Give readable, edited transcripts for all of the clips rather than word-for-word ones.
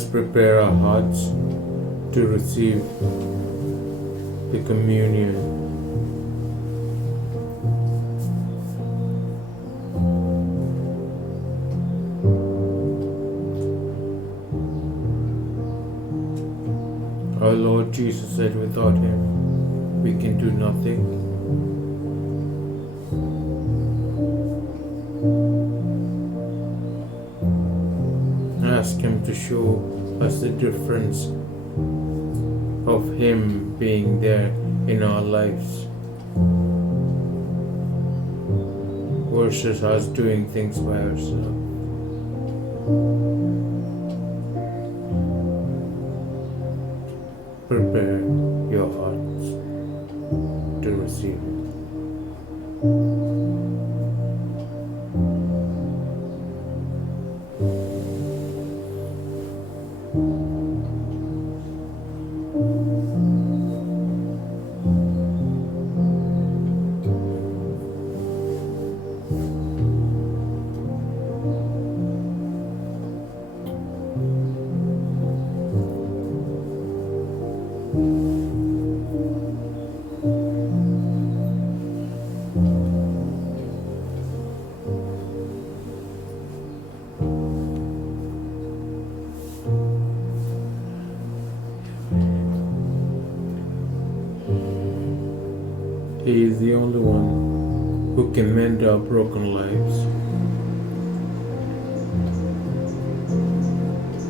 us prepare our hearts to receive the communion. Our Lord Jesus said, without Him, we can do nothing. Ask Him to show us the difference of Him being there in our lives versus us doing things by ourselves. Prepare your hearts to receive it. He is the only one who can mend our broken lives.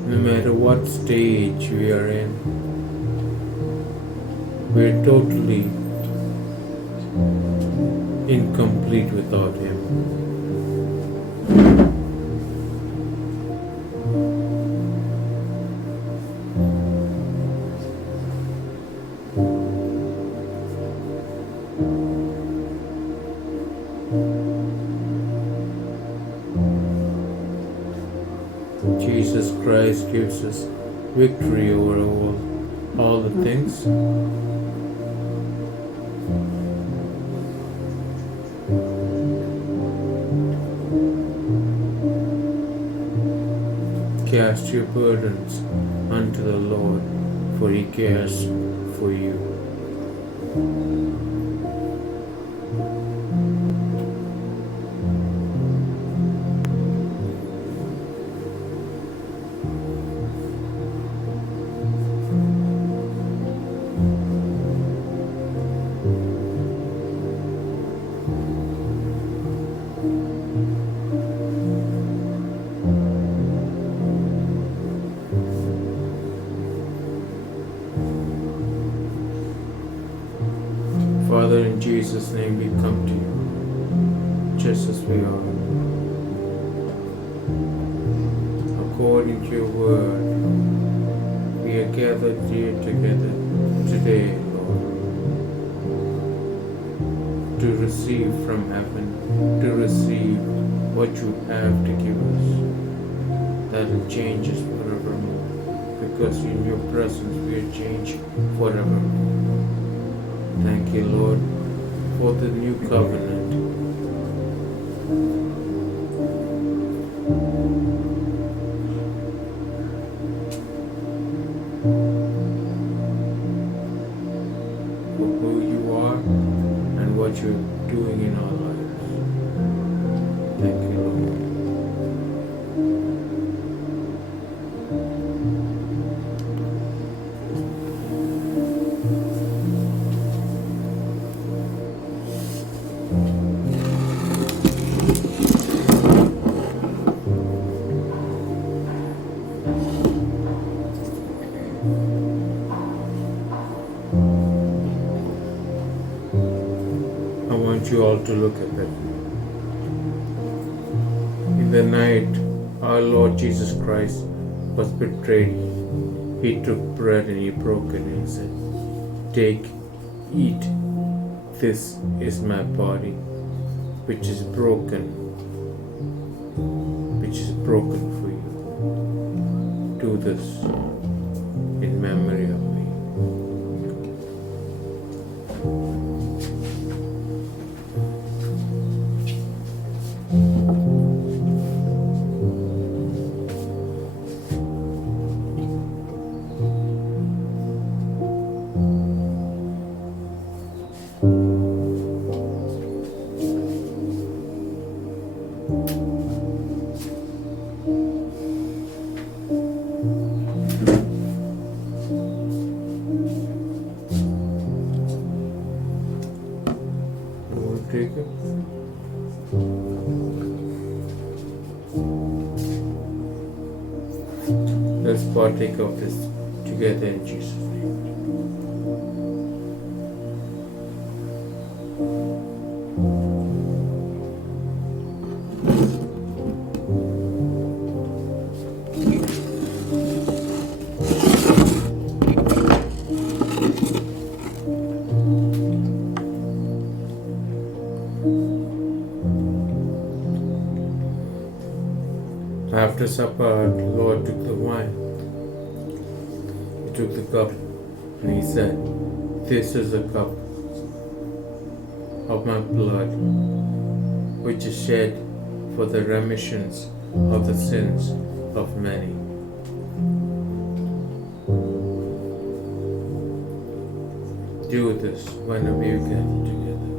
No matter what stage we are in, we're totally incomplete without Him. Jesus Christ gives us victory over all the things. Cast your burdens unto the Lord, for He cares for you. Father, in Jesus' name we come to you, just as we are. According to your word, we are gathered here together today, Lord, to receive from heaven, to receive what you have to give us. That will change us forevermore, because in your presence we are changed forevermore. Thank you, Lord, for the new covenant. For who you are and what you're doing in our lives. Thank you, Lord. I want you all to look at that. In the night our Lord Jesus Christ was betrayed, He took bread and He broke it and He said, "Take, eat, this is my body, which is broken for you. Do this in memory of me." Take it. Let's partake of this together in Jesus' name. After supper, the Lord took the wine. He took the cup and he said, "This is a cup of my blood, which is shed for the remissions of the sins of many. Do this whenever you gather together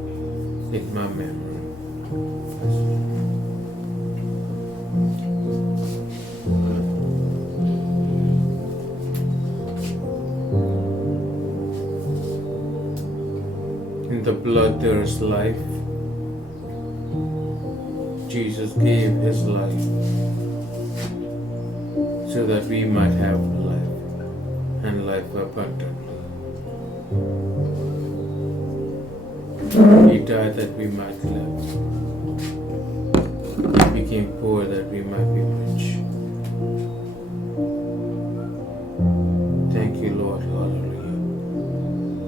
in my memory." In the blood there is life. Jesus gave his life so that we might have life and life abundantly. He died that we might live. He became poor that we might be rich. Thank you, Lord, hallelujah,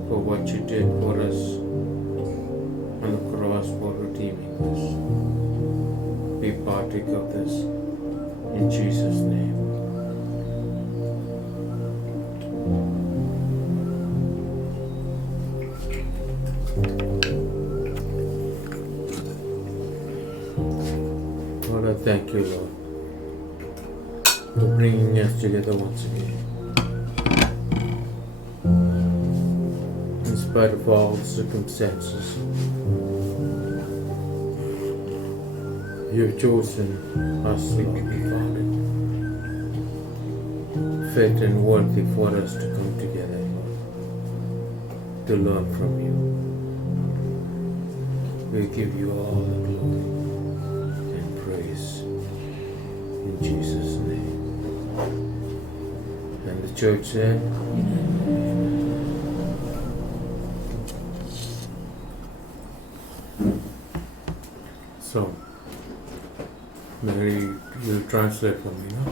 for what you did for us on the cross for redeeming us. We partake of this in Jesus' name. Lord, I thank you, Lord, for bringing us together once again. In spite of all circumstances, you have chosen us, Lord, Father, fit and worthy for us to come together, Lord, to learn from you. We give you all the glory and praise in Jesus' name. And the church said, so, Mary, you translate for me now.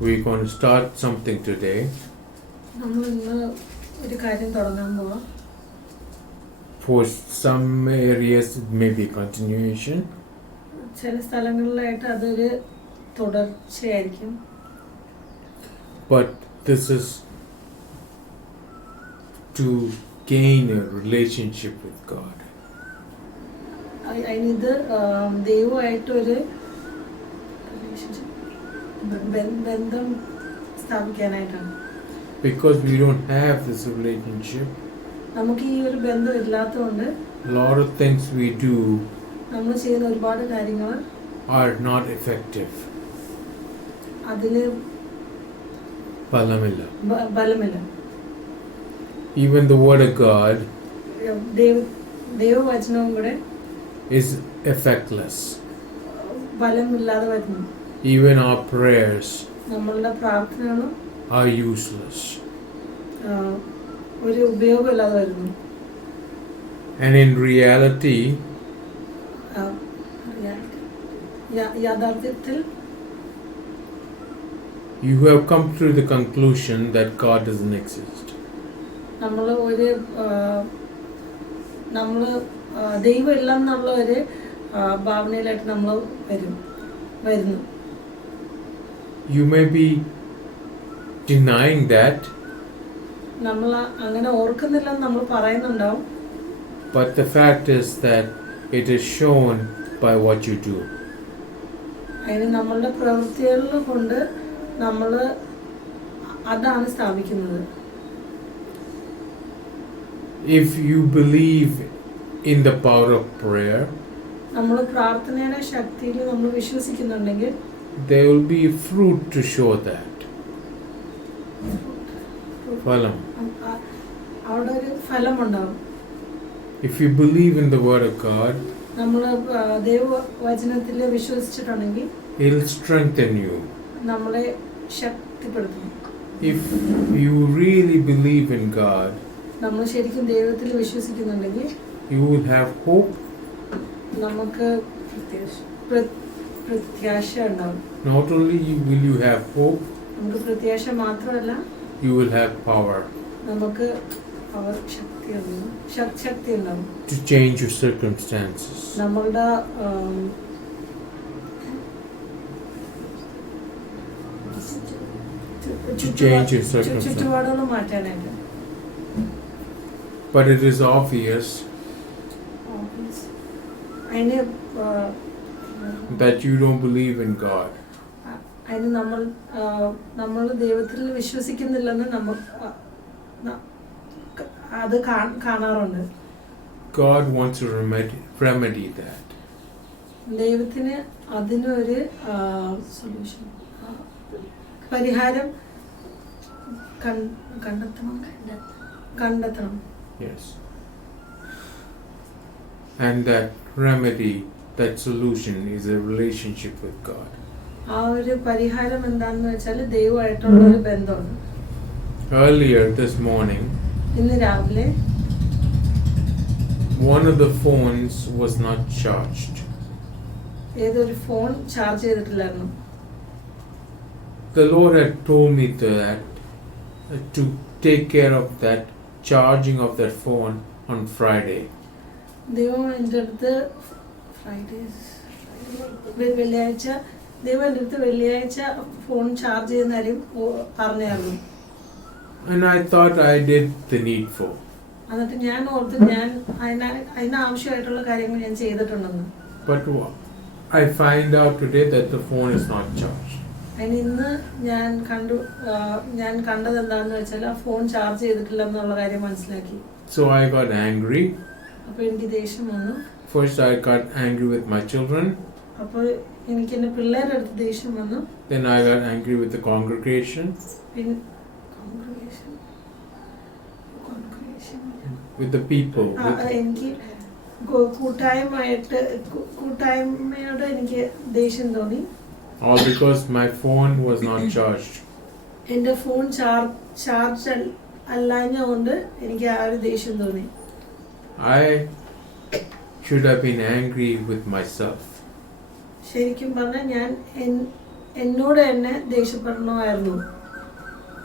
We're going to start something today. For some areas, it may be continuation. But this is to gain a relationship with God. Because we don't have this relationship, a lot of things we do are not effective. Balamilla. Even the word of God is effectless. Even our prayers are useless. And in reality, you have come to the conclusion that God doesn't exist. You may be denying that, but the fact is that it is shown by what you do. If you believe in the power of prayer, നമ്മൾ പ്രാർത്ഥനയുടെ ശക്തിയിൽ നമ്മൾ വിശ്വസിക്കുന്നുണ്ടെങ്കിൽ there will be fruit to show that. Phalam. അവിടെ ഒരു ഫലമുണ്ടാവും. If you believe in the word of God, നമ്മൾ ദൈവവചനത്തിൽ വിശ്വസിച്ചിട്ടുണ്ടെങ്കിൽ it will strengthen you. നമ്മളെ ശക്തിപ്പെടുത്തും. If you really believe in God, നമ്മൾ ശരിക്കും ദൈവത്തിൽ വിശ്വസിക്കുന്നുണ്ടെങ്കിൽ you will have hope. നമുക്ക് പ്രത്യാശ ഉണ്ടാവും. Not only will you have hope, നമുക്ക് പ്രത്യാശ മാത്രമല്ല, you will have power നമുക്ക് ശക്തി ഉണ്ടാവും to change your circumstances. നമ്മളുടെ ചുറ്റുപാടുകൾ മാറ്റാനായിട്ട്. But it is obvious that you don't believe in God. അതിന് നമ്മൾ ദൈവത്തിൽ വിശ്വസിക്കുന്നില്ലെന്ന് അത് കാണാറുണ്ട്. God wants to remedy that. ദൈവത്തിന് അതിനൊരു സൊല്യൂഷൻ, പരിഹാരം കണ്ടെത്തണം. Yes. And that remedy, that solution is a relationship with God. ആ ഒരു പരിഹാരം എന്താണെന്ന് വെച്ചാൽ ദൈവമായിട്ടുള്ള ഒരു ബന്ധമാണ്. Earlier this morning, ഇന്ന് രാവിലെ one of the phones was not charged. ഏതൊരു ഫോൺ ചാർജ് ചെയ്തിട്ടില്ലായിരുന്നു. The Lord had told me that to take care of that charging of that phone on Friday. ദൈവം എൻ്റെ അടുത്ത് വെള്ളിയാഴ്ച ഫോൺ ചാർജ് ചെയ്യുന്ന കാര്യം പറഞ്ഞായിരുന്നു. And I thought I did the needful. എന്നിട്ട് ഞാൻ ഓർത്ത് ഞാൻ അതിനാവശ്യമായിട്ടുള്ള കാര്യങ്ങൾ ഞാൻ ചെയ്തിട്ടുണ്ടെന്ന്. But I find out today that the phone is not charged. ഇന്ന് ഞാൻ കണ്ടത് എന്താണെന്ന് വെച്ചാൽ ആ ഫോൺ ചാർജ് ചെയ്തിട്ടില്ല എന്നുള്ള കാര്യം മനസ്സിലാക്കി. So I got angry. അപ്പോൾ എനിക്ക് ദേഷ്യം വന്നു. First I got angry with my children. അപ്പോൾ എനിക്ക് എൻ്റെ പിള്ളേരുടെ അടുത്ത് ദേഷ്യം വന്നു. Then I got angry with the congregation. With the people. എനിക്ക് കൂട്ടായ്മയോട് എനിക്ക് ദേഷ്യം തോന്നി. All because my phone was not charged. എൻ്റെ ഫോൺ ചാർജ് അല്ലാഞ്ഞതുകൊണ്ട് എനിക്ക് ആ ഒരു ദേഷ്യം തോന്നി. I should have been angry with myself. ശരിക്കും പറഞ്ഞാൽ ഞാൻ എന്നോട് തന്നെ ദേഷ്യപ്പെടണമായിരുന്നു.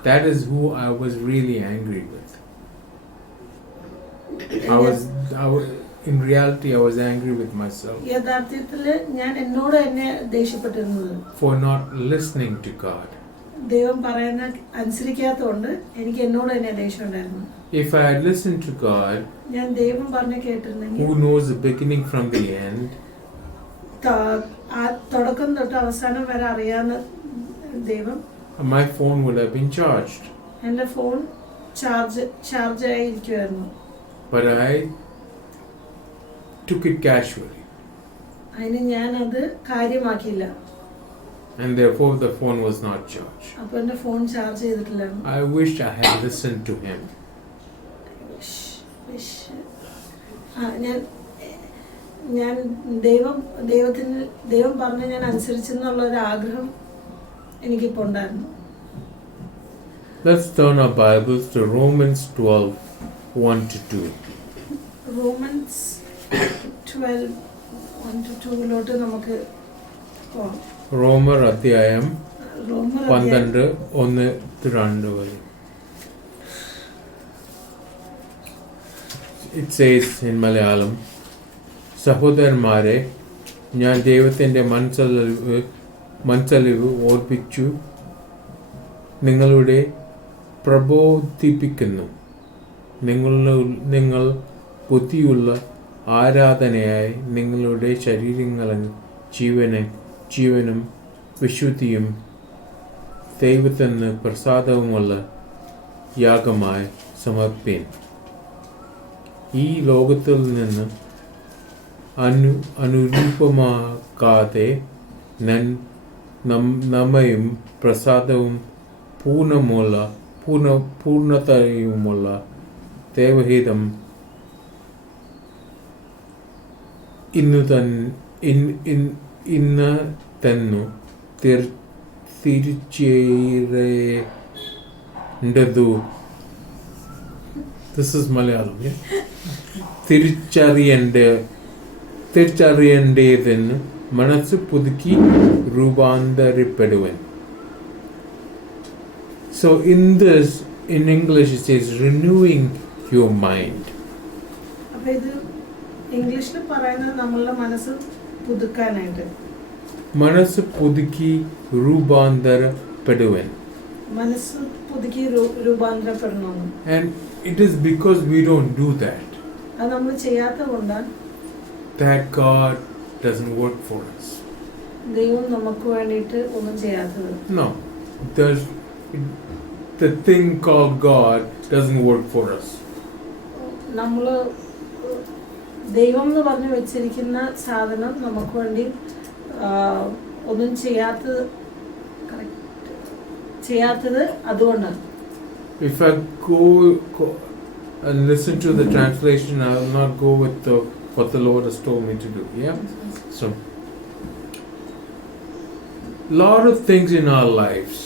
That is who I was really angry with. In reality, I was angry with myself. യഥാർത്ഥത്തിൽ ഞാൻ എന്നോട് തന്നെ ദേഷ്യപ്പെട്ടിരുന്നത്. For not listening to God. ദൈവം പറയുന്ന അനുസരിക്കാത്തതുകൊണ്ട് എനിക്ക് എന്നോട് തന്നെ ദേഷ്യം ഉണ്ടായിരുന്നു. If I had listened to God, ഞാൻ ദൈവം പറഞ്ഞ കേട്ടിരുന്നെങ്കിൽ, who knows the beginning from the end, തുടക്കം തൊട്ട് അവസാനം വരെ അറിയാവുന്ന ദൈവം, my phone would have been charged. എൻ്റെ ഫോൺ ചാർജ് ആയിരിക്കുമായിരുന്നു. But I took it casually. അതിന് ഞാൻ അത് കാര്യമാക്കിയില്ല. And therefore the phone was not charged. അപ്പോൾ എൻ്റെ ഫോൺ ചാർജ് ചെയ്തിട്ടില്ലായിരുന്നു. I wished I had listened to him. ഞാൻ ദൈവം പറഞ്ഞ ഞാൻ അനുസരിച്ചെന്നുള്ള ഒരു ആഗ്രഹം എനിക്കിപ്പോൾ ഉണ്ടായിരുന്നു. Let's turn our Bibles to Romans 12:1-2. Romans 12:1-2 നമുക്ക് പോകാം. റോമർ അധ്യായം 12:1-2 വരെ. It says in Malayalam, സഹോദരന്മാരെ, ഞാൻ ദൈവത്തിൻ്റെ മനസ്സലിവ് ഓർപ്പിച്ചു നിങ്ങളുടെ പ്രബോധിപ്പിക്കുന്നു. നിങ്ങൾ ബുദ്ധിയുള്ള ആരാധനയായി നിങ്ങളുടെ ശരീരങ്ങളും ജീവനും വിശുദ്ധിയും ദൈവത്തിന് പ്രസാദവുമുള്ള യാഗമായി സമർപ്പിൻ. ഈ ലോകത്തിൽ നിന്ന് അനുരൂപമാക്കാതെ നമ്മയും പ്രസാദവും പൂർണ്ണതയുമുള്ള ദൈവഹിതം ഇന്ന് തന്നു തിരിച്ചറിയേണ്ടതു. This is Malayalam, yeah? തിരിച്ചറിയേണ്ടതെന്ന് മനസ്സ് പുതുക്കി രൂപാന്തരപ്പെടുവൻ. So in English it says renewing your mind. അപ്പോൾ ഇത് ഇംഗ്ലീഷിൽ പറയുന്നത് നമ്മളുടെ മനസ്സ് പുതുക്കാനായിട്ട്. മനസ്സ് പുതുക്കി രൂപാന്തരപ്പെടുവൻ. മനസ്സ് പുതുക്കി രൂപാന്തരപ്പെടണം. And it is because we don't do that. അത് നമ്മൾ ചെയ്യാത്തതുകൊണ്ടാണ് that God doesn't work for us. ദൈവം നമുക്ക് വേണ്ടിയിട്ട് ഒന്നും ചെയ്യാത്തത്. No, the thing called God doesn't work for us. നമ്മൾ ദൈവം എന്ന് പറഞ്ഞു വെച്ചിരിക്കുന്ന സാധനം നമുക്ക് വേണ്ടി ഒന്നും ചെയ്യാത്തത് അതുകൊണ്ടാണ്. If I go and listen to the translation, I will not go with what the Lord has told me to do. Yeah? So, lot of things in our lives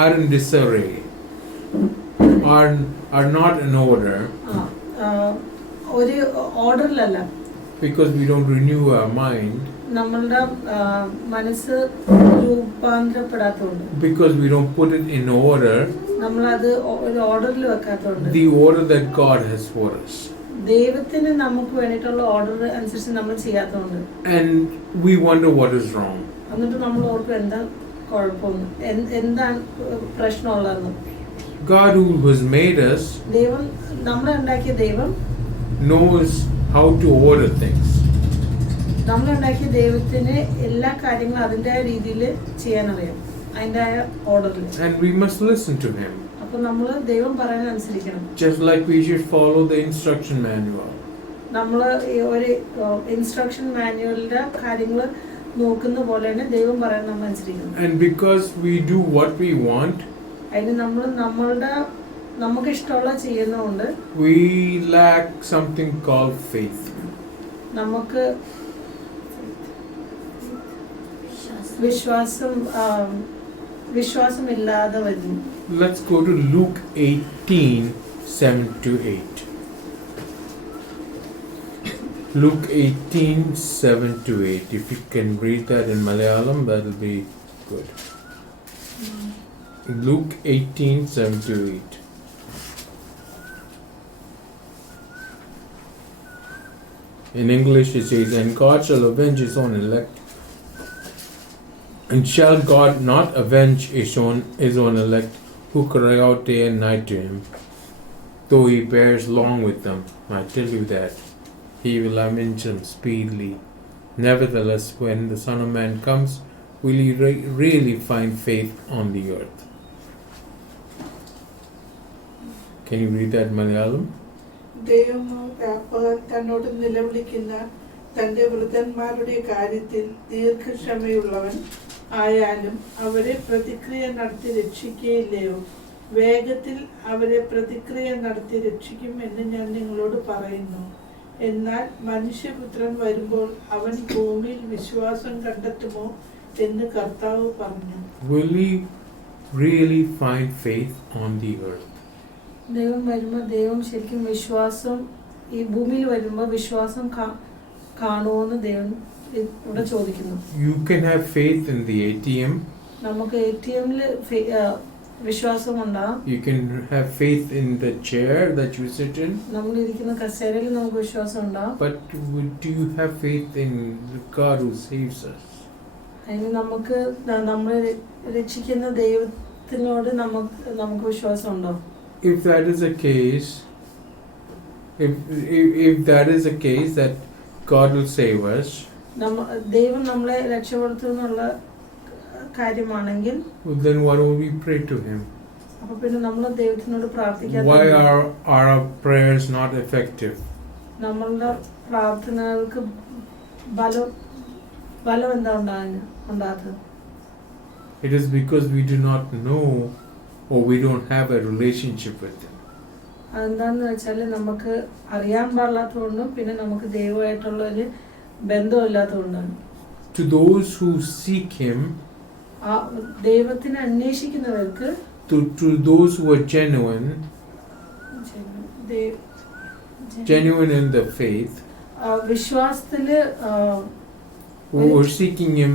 are in disarray, are not in order, because we don't renew our mind, because we don't put it in order, the order that God has for us. And we wonder what is wrong. God who has made us knows how to order things. And we must listen to him. Just like we should follow the instruction manual. And because we do what we want, we lack something called faith. Let's go to Luke 18:7-8. Luke 18:7-8. If you can read that in Malayalam, that will be good. Luke 18:7-8. In English it says, "And God shall avenge his own elect. And shall God not avenge his own elect, who cry out day and night to him, though he bears long with them? I tell you that he will avenge them speedily. Nevertheless, when the Son of Man comes, will he really find faith on the earth?" Can you read that in Malayalam? തന്നോട് നിലവിളിക്കുന്ന തന്റെ വൃദ്ധന്മാരുടെ കാര്യത്തിൽ ദീർഘക്ഷമയുള്ളവൻ ആയാലും അവരെ പ്രതിക്രിയ നടത്തി രക്ഷിക്കുകയില്ലയോ? വേഗത്തിൽ അവരെ പ്രതിക്രിയ നടത്തി രക്ഷിക്കും എന്ന് ഞാൻ നിങ്ങളോട് പറയുന്നു. എന്നാൽ മനുഷ്യപുത്രൻ വരുമ്പോൾ അവൻ ഭൂമിയിൽ വിശ്വാസം കണ്ടെത്തുമോ എന്ന് കർത്താവ് പറഞ്ഞു. Will he really find faith on the earth? ദൈവം വരുമ്പോൾ ദൈവം ശരിക്കും വിശ്വാസം ഈ ഭൂമിയിൽ വരുമ്പോൾ വിശ്വാസം കാണുമോന്ന് ദൈവം ഇവിടെ ചോദിക്കുന്നു. You can have faith in the ATM. നമുക്ക് ATM-ൽ വിശ്വാസം ഉണ്ടാകും. You can have faith in the chair that you sit in. നമ്മൾ ഇരിക്കുന്ന കസേരയിൽ നമുക്ക് വിശ്വാസം ഉണ്ടാകും. But do you have faith in the God who saves us? അതിന് നമുക്ക് നമ്മളെ രക്ഷിക്കുന്ന ദൈവത്തിനോട് നമുക്ക് വിശ്വാസം ഉണ്ടോ? If that is the case, if that is the case that God will save us, ദൈവം നമ്മളെ രക്ഷപ്പെടുത്തുന്നുള്ള കാര്യമാണെങ്കിൽ, then why don't we pray to him? അപ്പോൾ പിന്നെ നമ്മൾ ദൈവത്തിനോട് പ്രാർത്ഥിക്കാതെ why are our prayers not effective? നമ്മളുടെ പ്രാർത്ഥനകൾക്ക് ബലം എന്താ ഉണ്ടാകാത്തത്? It is because we do not know or we don't have a relationship with Him. അതെന്താന്ന് വെച്ചാൽ നമുക്ക് അറിയാൻ പാടില്ലാത്തതുകൊണ്ടും പിന്നെ നമുക്ക് ദൈവമായിട്ടുള്ള ഒരു ബന്ധമില്ലാത്തതുകൊണ്ടാണ്. To those who seek Him, ദൈവത്തിനെ അന്വേഷിക്കുന്നവർക്ക്, to those who are genuine in the faith, വിശ്വാസത്തില് who are seeking Him,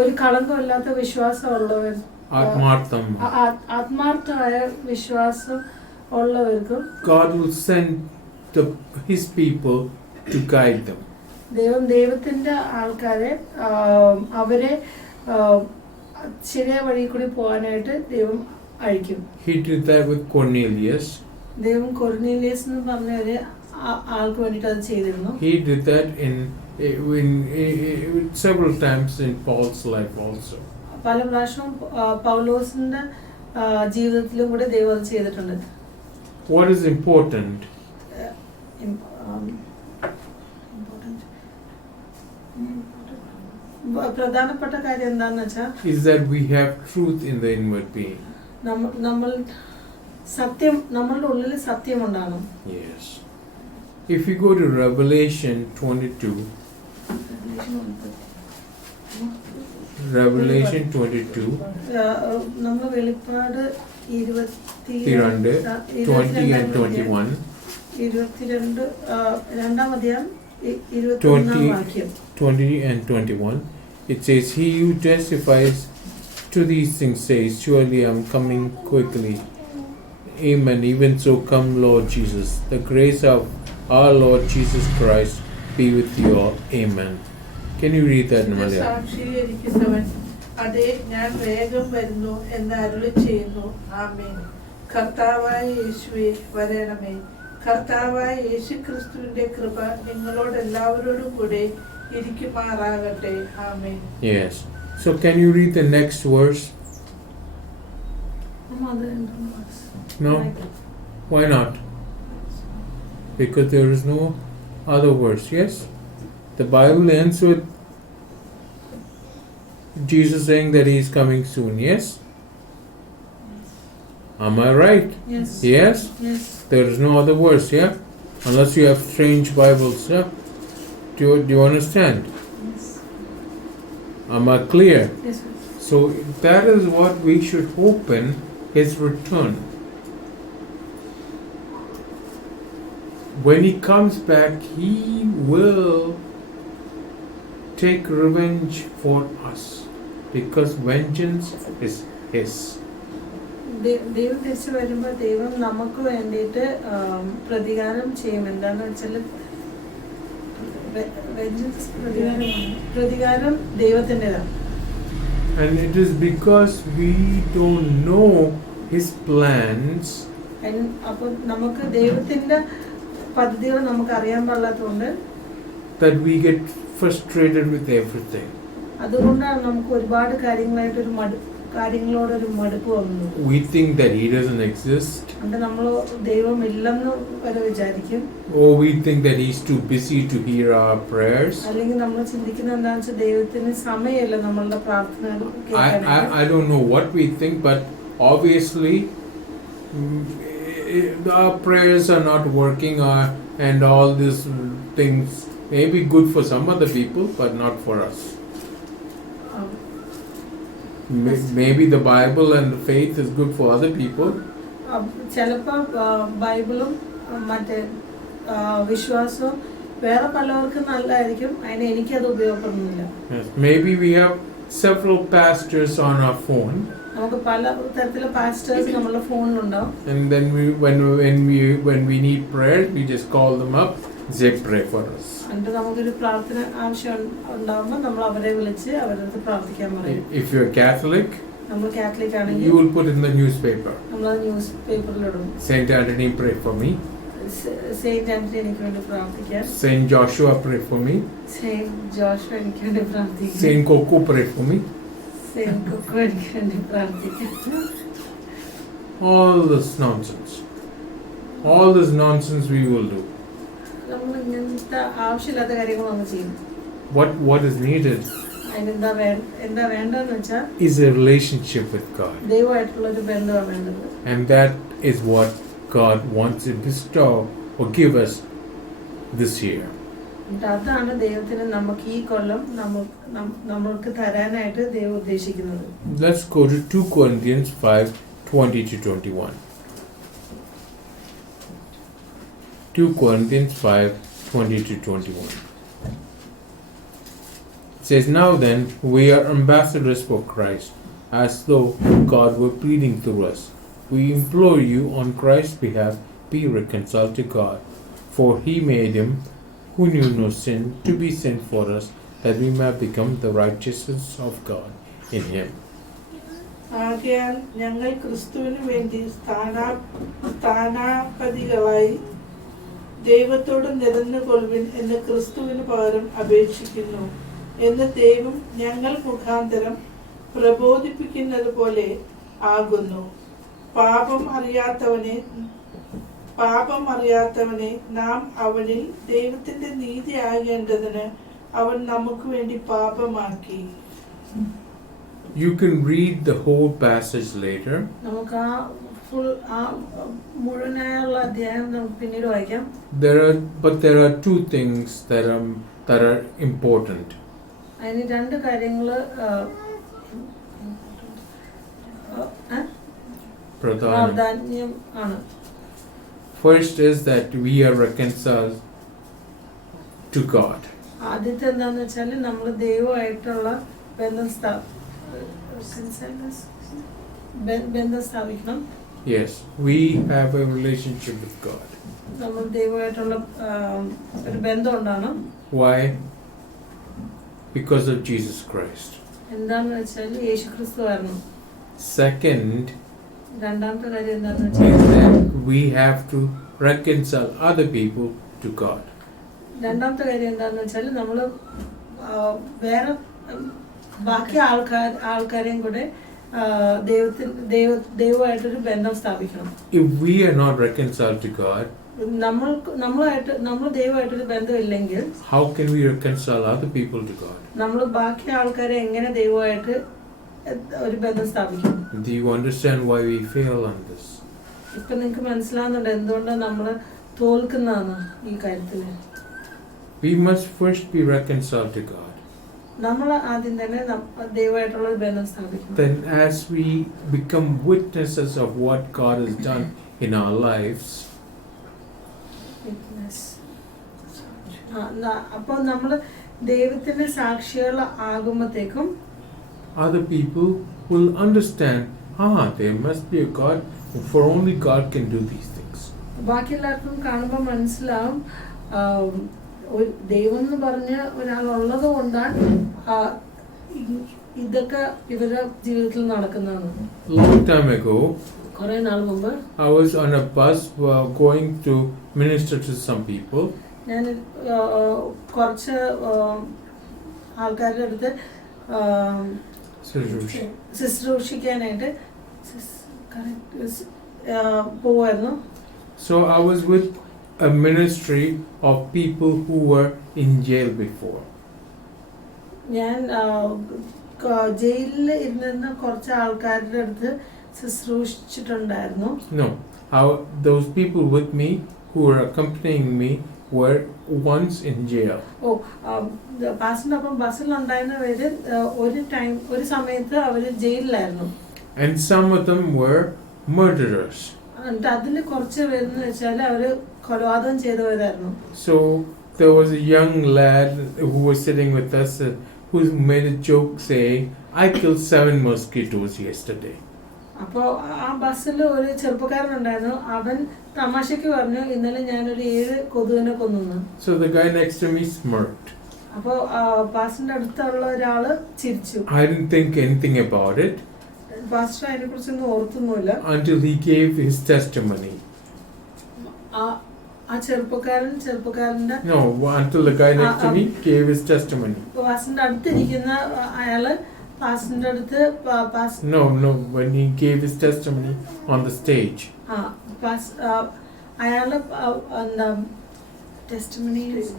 ഒരു കളങ്കമില്ലാത്ത വിശ്വാസമുള്ളവർ, ആത്മാർത്ഥമായ വിശ്വാസം ഉള്ളവർക്കും God will send His people to guide them. ദൈവത്തിന്റെ ആൾക്കാരെ അവരെ ശരിയായ വഴി കൂടി പോകാനായിട്ട് ദൈവം അയക്കും. He did that with Cornelius. ദൈവം കൊർന്നേലിയസ് എന്ന് പറഞ്ഞ ഒരു ആൾക്ക് വേണ്ടിയിട്ട് അത് ചെയ്തിരുന്നു. He did that in several times in Paul's life also. പല പ്രാവശ്യവും പൗലോസിന്റെ ജീവിതത്തിലും കൂടെ ദൈവം അത് ചെയ്തിട്ടുണ്ട്. What is important? പ്രധാനപ്പെട്ട കാര്യം എന്താണെന്ന് വെച്ചാൽ is that we have truth in the inward being. നമ്മൾ സത്യം, നമ്മളുടെ ഉള്ളിൽ സത്യം ഉണ്ടാകണം. Yes. If you go to Revelation 22, നമ്മൾ വെളിപ്പാട് 20 and 21. 22 രണ്ടാം അധ്യായം 21 വാക്യം. 20 and 21. It says, He who testifies to these things says, Surely I am coming quickly. Amen. Even so come, Lord Jesus. The grace of our Lord Jesus Christ be with you all. Amen. Can you read that in Malayalam? സാക്ഷീകരിക്കുന്നവൻ അതെ ഞാൻ വേഗം വരുന്നു എന്ന് അരുളി ചെയ്യുന്നു. ആമേൻ. കർത്താവായ യേശുവേ വരണമേ. കർത്താവായ യേശുക്രിസ്തുവിന്റെ കൃപ നിങ്ങളോട് എല്ലാവരോടും കൂടെ ഇരിക്കുമാറാകട്ടെ. ആമേൻ. Yes. So can you read the next verse? No? Why not? Because there is no other verse. Yes? The Bible ends with Jesus saying that He is coming soon. Yes? Am I right? Yes. Yes? Yes. There is no other verse, yeah? Unless you have strange Bibles, yeah? Do you understand? Yes. Am I clear? Yes. So that is what we should hope in, His return. When He comes back, He will take revenge for us because vengeance is His. ദൈവം തിരിച്ചു വരുമ്പോൾ ദൈവം നമുക്ക് വേണ്ടിയിട്ട് പ്രതികാരം ചെയ്യും. എന്താന്ന് വെച്ചാൽ പ്രതികാരം ദൈവത്തിൻ്റെതാണ്. And it is because we don't know His plans. അപ്പോൾ നമുക്ക് ദൈവത്തിന്റെ പദ്ധതികൾ നമുക്ക് അറിയാൻ പാടില്ലാത്തതുകൊണ്ട് that we get frustrated with everything. അതുകൊണ്ടാണ് നമുക്ക് ഒരുപാട് കാര്യങ്ങളോടൊരു മടുപ്പ് വന്നത്. We think that He doesn't exist. നമ്മൾ ദൈവം ഇല്ലെന്ന് വരെ വിചാരിക്കും. Or we think that He's too busy to hear our prayers. അല്ലെങ്കിൽ നമ്മൾ ചിന്തിക്കുന്നത് എന്താണെന്ന് വെച്ചാൽ ദൈവത്തിന് സമയമില്ല നമ്മളുടെ പ്രാർത്ഥനകൾ കേൾക്കാനായിട്ട്. I don't know what we think, but obviously our prayers are not working, and all these things may be good for some other people, but not for us. Maybe the Bible and the faith is good for other people. ചിലപ്പോൾ ബൈബിളും മറ്റേ വിശ്വാസവും വേറെ പലർക്കും നല്ലതായിരിക്കും, അതിന് എനിക്കത് ഉപയോഗപ്പെടുന്നില്ല. Maybe we have several pastors on our phone. നമുക്ക് പല തരത്തിലുള്ള പാസ്റ്റേഴ്സ് നമ്മുടെ ഫോണിലുണ്ടാവും. And then when we need prayer, we just call them up, they pray for us. എന്നിട്ട് നമുക്കൊരു പ്രാർത്ഥന ആവശ്യം ഉണ്ടാവുമ്പോൾ നമ്മൾ അവരെ വിളിച്ച് അവരുടെ പ്രാർത്ഥിക്കാൻ പറയും. If you're Catholic, നമ്മൾ കാത്തലിക് ആണെങ്കിൽ you will put in the newspaper. നമ്മൾ ന്യൂസ് പേപ്പറിലിടും. Saint Anthony, pray for me. Saint Anthony എനിക്ക് വേണ്ടി പ്രാർത്ഥിക്കാൻ. Saint Joshua, pray for me. Saint Joshua എനിക്ക് വേണ്ടി പ്രാർത്ഥിക്കാൻ. Saint Coco, pray for me. Saint Coco എനിക്ക് വേണ്ടി പ്രാർത്ഥിക്കാൻ. All this nonsense we will do. നമ്മൾ ഇങ്ങനത്തെ ആവശ്യമില്ലാത്ത കാര്യങ്ങൾ നമ്മൾ ചെയ്യും. What is needed അതിനെന്താ എന്താ വേണ്ടതെന്ന് വെച്ചാൽ is a relationship with God. ദൈവമായിട്ടുള്ള ഒരു ബന്ധമാണ് വേണ്ടത്. And that is what God wants to bestow or give us this year. അതാണ് ദൈവത്തിന് നമുക്ക് ഈ കൊല്ലം നമ്മൾക്ക് തരാനായിട്ട് ദൈവം ഉദ്ദേശിക്കുന്നത്. Let's go to 2 Corinthians 5:20-21. 2 Corinthians 5:20-21. It says, "Now then, we are ambassadors for Christ, as though God were pleading through us. We implore you on Christ's behalf, be reconciled to God. For he made him who knew no sin to be sin for us, that we might become the righteousness of God in him." ആകയാൽ ഞങ്ങൾ ക്രിസ്തുവിന് വേണ്ടി സ്ഥാനാപതികളായി ദൈവത്തോട് നിരന്നുകൊള്ളുവിൻ എന്ന് ക്രിസ്തുവിന് പകരം അപേക്ഷിക്കുന്നു എന്ന് ദൈവം ഞങ്ങൾ മുഖാന്തരം പ്രബോധിപ്പിക്കുന്നത് പോലെ ആകുന്നു. പാപം അറിയാത്തവനെ നാം അവനിൽ ദൈവത്തിന്റെ നീതി ആകേണ്ടതിന് അവൻ നമുക്ക് വേണ്ടി പാപമാക്കി. You can read the whole passage later. നമുക്ക് മുഴുവനായുള്ള അധ്യായം നമുക്ക് പിന്നീട് വായിക്കാം. There are 2 things that are important. അതിന് 2 കാര്യങ്ങൾ പ്രാധാന്യം ആണ്. First is that we are reconciled to God. ആദ്യത്തെ എന്താന്ന് വെച്ചാൽ നമ്മൾ ദൈവമായിട്ടുള്ള ബന്ധം സ്ഥാപിക്കണം. Yes, we have a relationship with God. നമ്മൾ ദൈവമായിട്ടുള്ള ഒരു ബന്ധം ഉണ്ടാകണം. Why? Because of Jesus Christ. എന്താന്ന് വെച്ചാൽ യേശുക്രിസ്തു ആയിരുന്നു. Second, രണ്ടാമത്തെ കാര്യം എന്താന്ന് is വെച്ചാൽ that we have to reconcile other people to God. രണ്ടാമത്തെ കാര്യം എന്താന്ന് വെച്ചാൽ നമ്മൾ വേറെ ബാക്കി ആൾക്കാരെയും കൂടെ ദൈവമായിട്ടൊരു ബന്ധം സ്ഥാപിക്കണം. If we are not reconciled to God, നമ്മൾ ദൈവമായിട്ടൊരു ബന്ധമില്ലെങ്കിൽ how can we reconcile other people to God? നമ്മൾ ബാക്കി ആൾക്കാരെ എങ്ങനെ ദൈവമായിട്ട് ഒരു ബന്ധം സ്ഥാപിക്കും? Do you understand why we fail on this? ഇപ്പൊ നിങ്ങൾക്ക് മനസ്സിലാവുന്നുണ്ട് എന്തുകൊണ്ടാണ് നമ്മൾ തോൽക്കുന്നതാണ് ഈ കാര്യത്തില്? We must first be reconciled to God. നമ്മൾ ആദ്യം തന്നെ ദൈവമായിട്ടുള്ള ഒരു ബന്ധം സ്ഥാപിക്കണം. Then as we become witnesses of what God has done in our lives, അപ്പൊ നമ്മൾ ദൈവത്തിന്റെ സാക്ഷികൾ ആകുമ്പോഴത്തേക്കും other people will understand, there must be a God, for only God can do these things. ബാക്കി എല്ലാവർക്കും കാണുമ്പോൾ മനസ്സിലാവും ദൈവം എന്ന് പറഞ്ഞ ഒരാളുള്ളത് കൊണ്ടാണ് ഇതൊക്കെ ഇവരുടെ ജീവിതത്തിൽ നടക്കുന്നതാണ്. Long time ago, കുറെ നാൾ മുമ്പ് I was on a bus going to minister to some people. ഞാൻ കുറച്ച് ആൾക്കാരുടെ അടുത്ത് ശുശ്രൂഷിക്കാനായിട്ട് പോവായിരുന്നു. So I was with a ministry of people who were in jail before. ഞാൻ ജയിലിൽ ഇരുന്ന കുറച്ച് ആൾക്കാരുടെ അടുത്ത് ശുശ്രൂഷിച്ചിട്ടുണ്ടായിരുന്നു. No, those people with me who were accompanying me were once in jail. പാസിനൊപ്പം ബസ്സിലുണ്ടായിരുന്നവര് ഒരു സമയത്ത് അവര് ജയിലിലായിരുന്നു. And some of them were murderers. അതില് കുറച്ച് പേരെന്ന് വെച്ചാൽ അവര് കൊലപാതകം ചെയ്തവരായിരുന്നു. So there was a young lad who was sitting with us who made a joke saying, "I killed 7 mosquitoes yesterday." അപ്പോ ആ ബസ്സിൽ ഒരു ചെറുപ്പക്കാരനുണ്ടായിരുന്നു. അവൻ തമാശക്ക് പറഞ്ഞു, ഇന്നലെ ഞാനൊരു 7 കൊതുകിനെ കൊന്നു. So the guy next to me smirked. അപ്പോ പാസ്റ്ററിന്റെ അടുത്തുള്ള ഒരാള് ചിരിച്ചു. I didn't think anything about it. Pastor അതിനെ കുറിച്ചൊന്നും ഓർത്തൊന്നുമില്ല. Until he gave his testimony. ആ ചെറുപ്പക്കാരന്റെ No, until the guy next to me gave his testimony. പാസ്റ്ററിന്റെ അടുത്തിരിക്കുന്ന അയാള് പാസ്റ്ററിന്റെ അടുത്ത് No, when he gave his testimony on the stage. അയാള് testimonies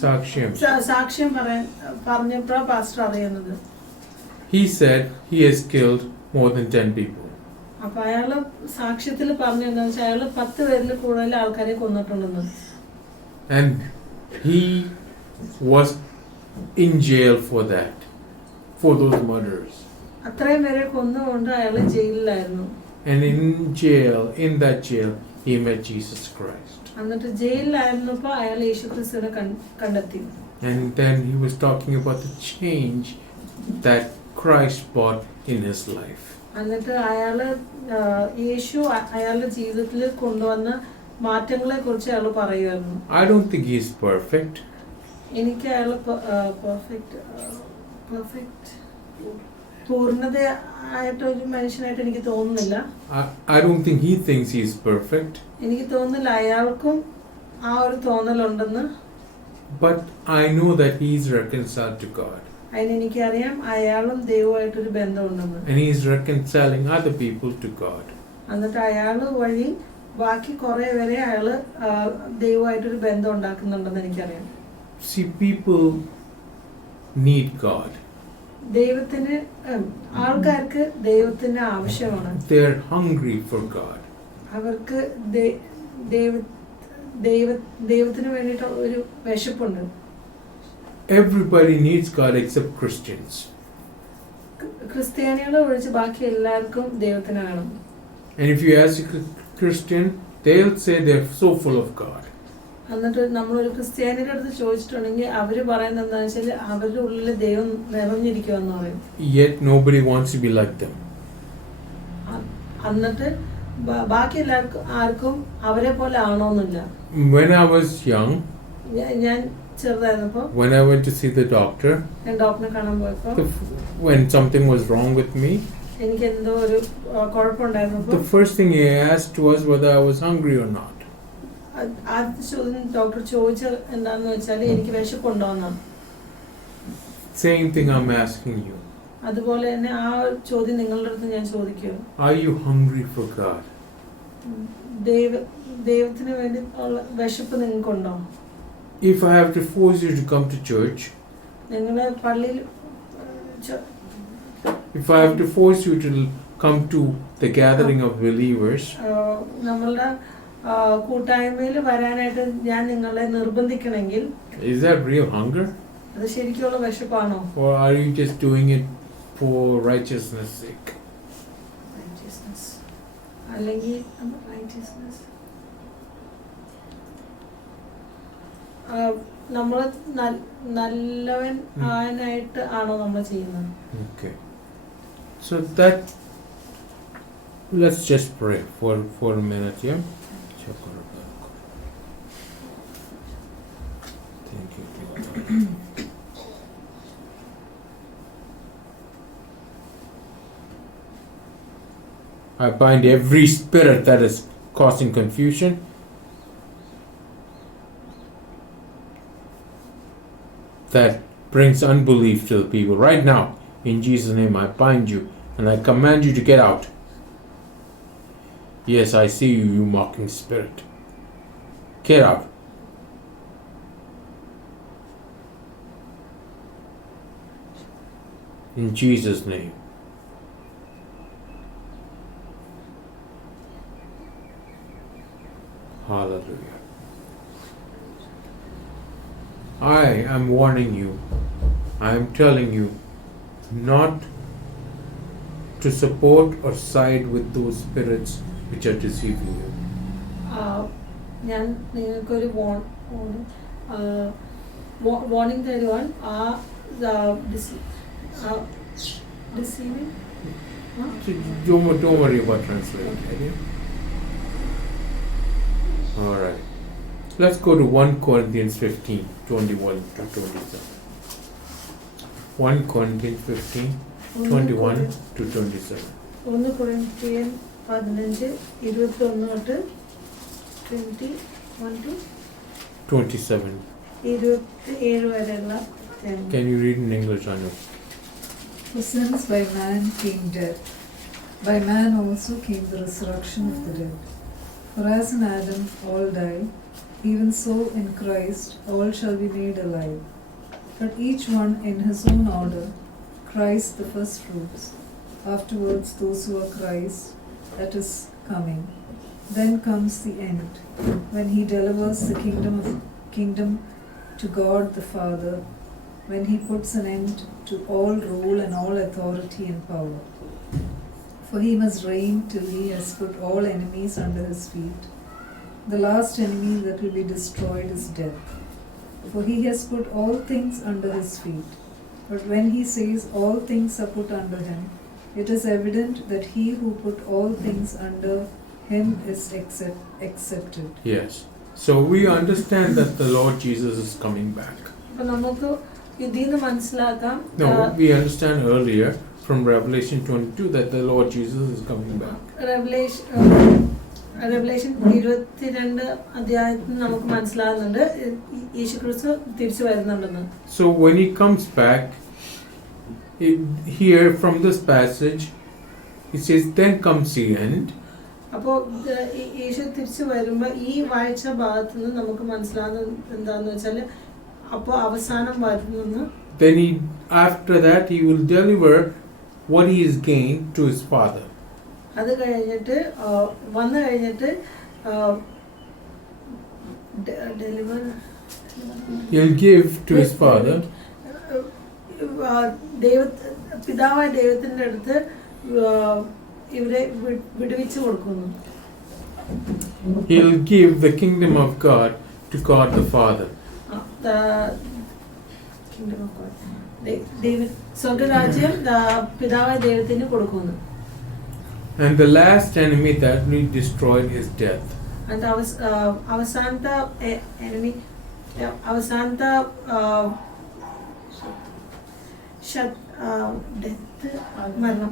Saksham. സാക്ഷ്യം പറഞ്ഞപ്പോഴാ pastor അറിയുന്നത്. He said he has killed more than 10 people. അപ്പൊ അയാള് സാക്ഷ്യത്തിൽ പറഞ്ഞു എന്താണെന്ന് വെച്ചാൽ അയാള് 10 പേരിൽ കൂടുതൽ ആൾക്കാരെ കൊന്നിട്ടുണ്ടെന്ന്. And he was in jail for that, for those murders. അത്രയും പേരെ കൊന്നുകൊണ്ട് അയാള് ജയിലിലായിരുന്നു. And in that jail, he met Jesus Christ. എന്നിട്ട് ജയിലിലായിരുന്നപ്പോ അയാൾ യേശുക്രിസ്തുവിനെ കണ്ടെത്തി. And then he was talking about the change that Christ brought in his life. എന്നിട്ട് അയാള് യേശു അയാളുടെ ജീവിതത്തിൽ കൊണ്ടുവന്ന മാറ്റങ്ങളെ കുറിച്ച് അയാൾ പറയുമായിരുന്നു. I don't think he is perfect. എനിക്ക് അയാൾ പൂർണ്ണത ആയിട്ടൊരു മനുഷ്യനായിട്ട് എനിക്ക് തോന്നുന്നില്ല. I don't think he thinks he is perfect. എനിക്ക് തോന്നുന്നില്ല അയാൾക്കും ആ ഒരു തോന്നലുണ്ടെന്ന്. But I know that he is reconciled to God. അതിനെനിക്കറിയാം അയാളും ദൈവമായിട്ടൊരു ബന്ധമുണ്ടെന്ന്. And he is reconciling other people to God. എന്നിട്ട് അയാള് വഴി ബാക്കി കുറെ പേരെ അയാള് ദൈവമായിട്ടൊരു ബന്ധം ഉണ്ടാക്കുന്നുണ്ടെന്ന് എനിക്കറിയാം. See, people need God. ദൈവത്തിന് ആൾക്കാർക്ക് ദൈവത്തിന് ആവശ്യമാണ്. They are hungry for God. അവർക്ക് ദൈവത്തിന് വേണ്ടിയിട്ട് ഒരു വിശപ്പുണ്ട്. Everybody needs God except Christians. ക്രിസ്ത്യാനികളെ ഒഴിച്ച് ബാക്കി എല്ലാവർക്കും ദൈവത്തിന് വേണം. And if you ask a Christian, they'll say they're so full of God. എന്നിട്ട് നമ്മളൊരു ക്രിസ്ത്യാനിയുടെ അടുത്ത് ചോദിച്ചിട്ടുണ്ടെങ്കിൽ അവര് പറയുന്നത് എന്താണെന്ന് വെച്ചാൽ അവരുടെ ഉള്ളിൽ ദൈവം നിറഞ്ഞിരിക്കുമെന്ന് പറയും. Yet nobody wants to be like them. എന്നിട്ട് ബാക്കി ആർക്കും അവരെ പോലെ ആണോന്നില്ല. When I was young, ഞാൻ ചെറുതായിരുന്നപ്പോ when I went to see the doctor, ഞാൻ ഡോക്ടറെ കാണാൻ പോയപ്പോ when something was wrong with me, എനിക്ക് എന്തോ ഒരു കുഴപ്പമുണ്ടായിരുന്നപ്പോ the first thing he asked was whether I was hungry or not. ആദ്യ ചോദ്യം ഡോക്ടർ ചോദിച്ചത് എന്താണെന്ന് വെച്ചാൽ എനിക്ക് വിശപ്പുണ്ടോന്നാണ്. Same thing I'm asking you. അതുപോലെ തന്നെ ആ ചോദ്യം നിങ്ങളുടെ അടുത്ത് ഞാൻ ചോദിക്കും. Are you hungry for God? ദൈവത്തിന് വേണ്ടി ഉള്ള വിശപ്പ് നിങ്ങൾക്കുണ്ടോ? If I have to force you to come to church, നിങ്ങള് പള്ളിയിൽ if I have to force you to come to the gathering of believers, നമ്മളുടെ കൂട്ടായ്മയിൽ വരാനായിട്ട് ഞാൻ നിങ്ങളെ നിർബന്ധിക്കണമെങ്കിൽ is that real hunger? അത് ശരിക്കുള്ള വിശപ്പാണോ? Or are you just doing it for righteousness' sake? അല്ലെങ്കിൽ നമ്മൾ നല്ലവൻ ആനായിട്ട് ആണോ നമ്മൾ ചെയ്യുന്നത്? Okay. So that, let's just pray for a minute, yeah? Thank you, God. I bind every spirit that is causing confusion. That brings unbelief to the people. Right now, in Jesus' name, I bind you and I command you to get out. Yes, I see you, you mocking spirit. Get out. In Jesus' name. Hallelujah. I am warning you, I am telling you not to support or side with those spirits which are deceiving you. ഞാൻ നിങ്ങൾക്കൊരു warning തരുവാൻ deceiving? Don't worry about translating. Alright. Let's go to 1 Corinthians 15, 21 to 27. 1 Corinthians 15, 21 to 27. 1 Corinthians 15, 21 തൊട്ട് 21 to 27. 27 വരെയുള്ള. Can you read in English, Anu? For since by man came death, by man also came the resurrection of the dead. For as in Adam all die, Even so, in Christ, all shall be made alive, but each one in his own order. Christ the first fruits, afterwards those who are Christ, that is, coming. Then comes the end, when he delivers the kingdom to God the Father, when he puts an end to all rule and all authority and power. For he must reign till he has put all enemies under his feet. The last enemy that will be destroyed is death. For he has put all things under his feet. But when he says all things are put under him, it is evident that he who put all things under him is accepted. Yes. So we understand that the Lord Jesus is coming back. അപ്പൊ നമുക്ക് ഇതിൽ നിന്ന് മനസ്സിലാക്കാം No, we understand earlier from Revelation 22 that the Lord Jesus is coming back. Revelation 22 അധ്യായത്തിൽ നമുക്ക് മനസ്സിലാകുന്നുണ്ട് യേശുക്രിസ്തു തിരിച്ചു വരുന്നുണ്ടെന്ന്. So when he comes back, here from this passage, it says, then comes the end. അപ്പോൾ യേശു തിരിച്ചു വരുമ്പോൾ ഈ വായിച്ച ഭാഗത്ത് നിന്ന് നമുക്ക് മനസ്സിലാകുന്നത് എന്താന്ന് വെച്ചാൽ അപ്പോൾ അവസാനം വരുന്നു. Then after that he will deliver what he has gained to his father. അത് കഴിഞ്ഞിട്ട് വന്നു കഴിഞ്ഞിട്ട് deliver He'll give to his father. പിതാവായ ദൈവത്തിന്റെ അടുത്ത് ഇവരെ വിടുവിച്ചു കൊടുക്കുന്നു. He'll give the kingdom of God to God the Father. സ്വർഗരാജ്യം പിതാവായ ദൈവത്തിന് കൊടുക്കുന്നു. And the last enemy that we destroyed is death. And അവസാനത്തെ enemy അവസാനത്തെ മരണം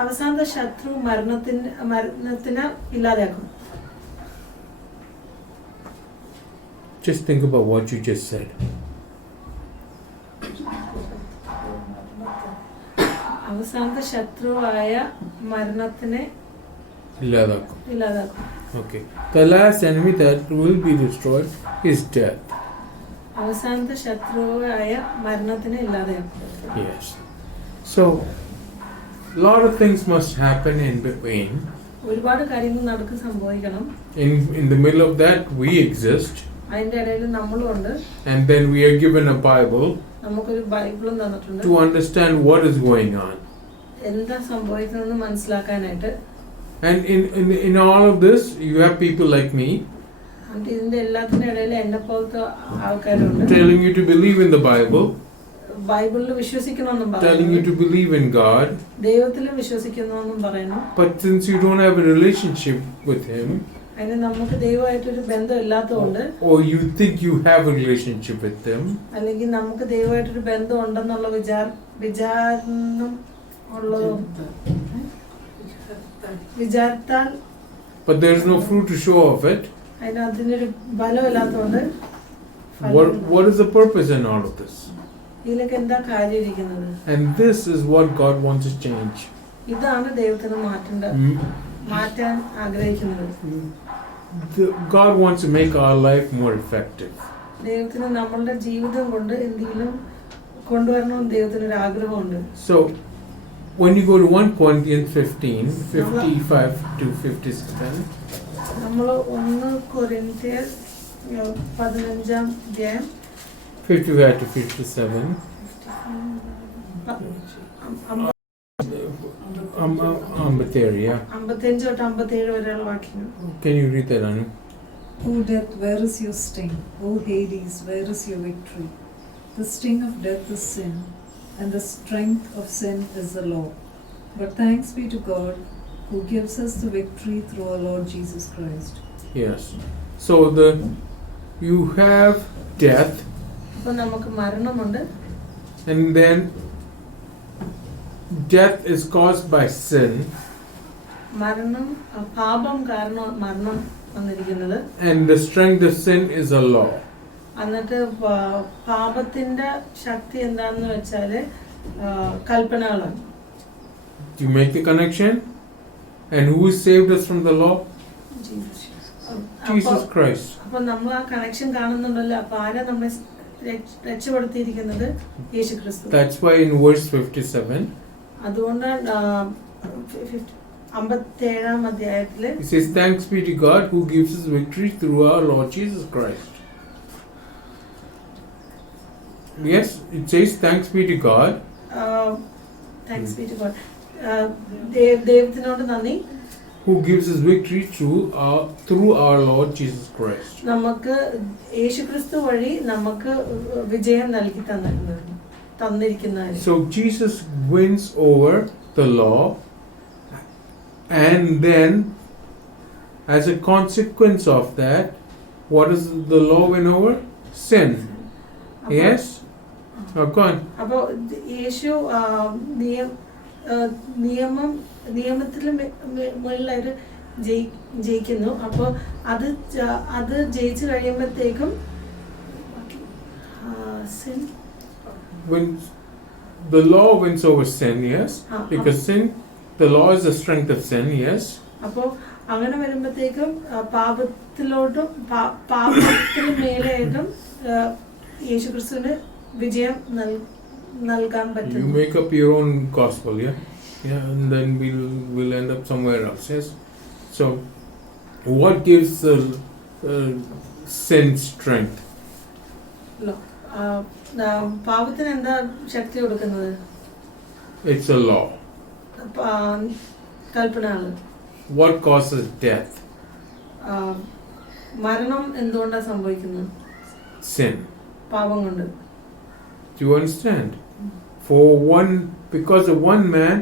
അവസാനത്തെ ശത്രു മരണത്തിന് ഇല്ലാതെയാക്കും. Just think about what you just said. അവസാനത്തെ ശത്രുവായ മരണത്തിനെ ഇല്ലാതാക്കും. Okay. The last enemy that will be destroyed is death. അവസാനത്തെ ശത്രുവായ മരണത്തിനെ ഇല്ലാതെയാക്കും. Yes. So, a lot of things must happen in between. ഒരുപാട് കാര്യങ്ങൾ സംഭവിക്കണം. In the middle of that, we exist. അതിന്റെ ഇടയിൽ നമ്മളും ഉണ്ട്. And then we are given a Bible നമുക്കൊരു ബൈബിളും തന്നിട്ടുണ്ട്. to understand what is going on. എന്താ സംഭവിക്കുന്നതെന്ന് മനസ്സിലാക്കാനായിട്ട്. And in all of this, you have people like me ഇതിന്റെ എല്ലാത്തിന്റെ ഇടയിൽ എന്നെ പോലത്തെ ആൾക്കാരുണ്ട്. telling you to believe in the Bible, ബൈബിളിൽ വിശ്വസിക്കണമെന്നും telling you പറയുന്നു. to believe in God. ദൈവത്തിൽ വിശ്വസിക്കണമെന്നും പറയുന്നു. But since you don't have a relationship with Him, അതിന് നമുക്ക് ദൈവമായിട്ടൊരു ബന്ധം ഇല്ലാത്തതുകൊണ്ട്, or you think you have a relationship with them, അല്ലെങ്കിൽ നമുക്ക് ദൈവമായിട്ടൊരു ബന്ധം ഉണ്ടെന്നുള്ള വിചാരണം വിചാരത്താൽ, but there is no fruit to show of it, അതിനൊരു ബലമില്ലാത്തതുകൊണ്ട്, what is the purpose in all of this? ഇതിലൊക്കെ എന്താ കാര്യം ഇരിക്കുന്നത്? And this is what God wants to change. ഇതാണ് ദൈവത്തിന് മാറ്റാൻ ആഗ്രഹിക്കുന്നത്. God wants to make our life more effective. ദൈവത്തിന് നമ്മളുടെ ജീവിതം കൊണ്ട് എന്തെങ്കിലും കൊണ്ടുവരണമെന്ന് ദൈവത്തിനൊരു ആഗ്രഹമുണ്ട്. So when you go to 1 Corinthians 15:55 to 57, നമ്മൾ 1 കൊരിന്ത്യർ 15 അധ്യായം 55 to 57, yeah. 55 തൊട്ട് 57 വരെയുള്ള വാക്യങ്ങൾ. Can you read that, Anu? O death, where is your sting? O Hades, where is your victory? The sting of death is sin, and the strength of sin is the law. But thanks be to God, who gives us the victory through our Lord Jesus Christ. Yes. So you have death, അപ്പോൾ നമുക്ക് മരണമുണ്ട്. and then death is caused by sin. മരണം പാപം കാരണം മരണം വന്നിരിക്കുന്നത്. And the strength of sin is a law. എന്നിട്ട് പാപത്തിന്റെ ശക്തി എന്താണെന്ന് വെച്ചാല് കൽപ്പനകളാണ്. Do you make the connection? And who saved us from the law? Jesus Christ. അപ്പൊ നമ്മൾ ആ കണക്ഷൻ കാണുന്നുണ്ടല്ലോ. അപ്പൊ ആരാ നമ്മളെ രക്ഷപ്പെടുത്തിയിരിക്കുന്നത്? യേശു ക്രിസ്തു. That's why in verse 57 അതുകൊണ്ട് 57-ാം അധ്യായത്തില് it says, "Thanks be to God who gives us victory through our Lord Jesus Christ." Yes, it says, "Thanks be to God." Thanks be to God. ദൈവത്തിനോട് നന്ദി. Who gives us victory through our Lord Jesus Christ. നമുക്ക് യേശുക്രിസ്തു വഴി നമുക്ക് വിജയം നൽകി തന്നിരിക്കുന്നതിന്. So Jesus wins over the law, and then as a consequence of that, what does the law win over? Sin. Yes? Go on. അപ്പോൾ യേശു നിയമത്തിൽ മുകളിലായിട്ട് ജയിക്കുന്നു. അപ്പോൾ അത് ജയിച്ചു കഴിയുമ്പോഴത്തേക്കും When the law wins over sin, yes, because sin, the law is the strength of sin, yes. അപ്പോൾ അങ്ങനെ വരുമ്പോഴത്തേക്കും പാപത്തിലോട്ടും പാപത്തിന് മേലെയായിട്ടും യേശുക്രിസ്തുവിന് വിജയം നൽകാൻ പറ്റും. You make up your own gospel, yeah, and then we'll end up somewhere else, yes. So, what gives sin strength? പാപത്തിന് എന്താ ശക്തി കൊടുക്കുന്നത്? It's a law. കൽപ്പനകൾ. What causes death? മരണം എന്തുകൊണ്ടാ സംഭവിക്കുന്നത്? Sin. പാപം കൊണ്ട്. Do you understand? Because of one man,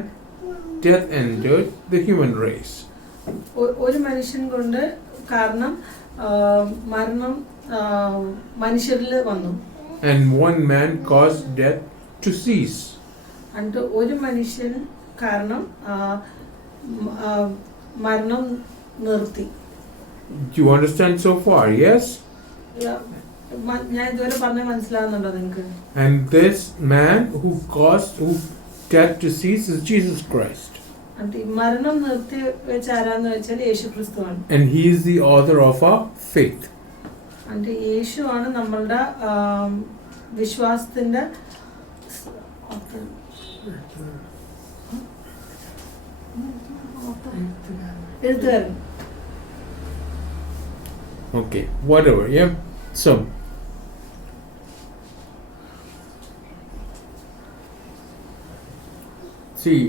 death entered the human race. ഒരു മനുഷ്യൻ കൊണ്ട് കാരണം മരണം മനുഷ്യരിൽ വന്നു. And one man caused death to cease. എന്നിട്ട് ഒരു മനുഷ്യൻ കാരണം മരണം നിർത്തി. Do you understand so far? Yes? ഞാൻ ഇതുവരെ പറഞ്ഞ മനസ്സിലാവുന്നുണ്ടോ നിങ്ങൾക്ക്? And this man who caused death to cease is Jesus Christ. മരണം നിർത്തി വെച്ച ആരാന്ന് വെച്ചാൽ യേശു ക്രിസ്തുവാണ്. And he is the author of our faith. യേശുവാണ് നമ്മളുടെ വിശ്വാസത്തിന്റെ എഴുത്തുകാരൻ. Okay, whatever, yeah. So, see,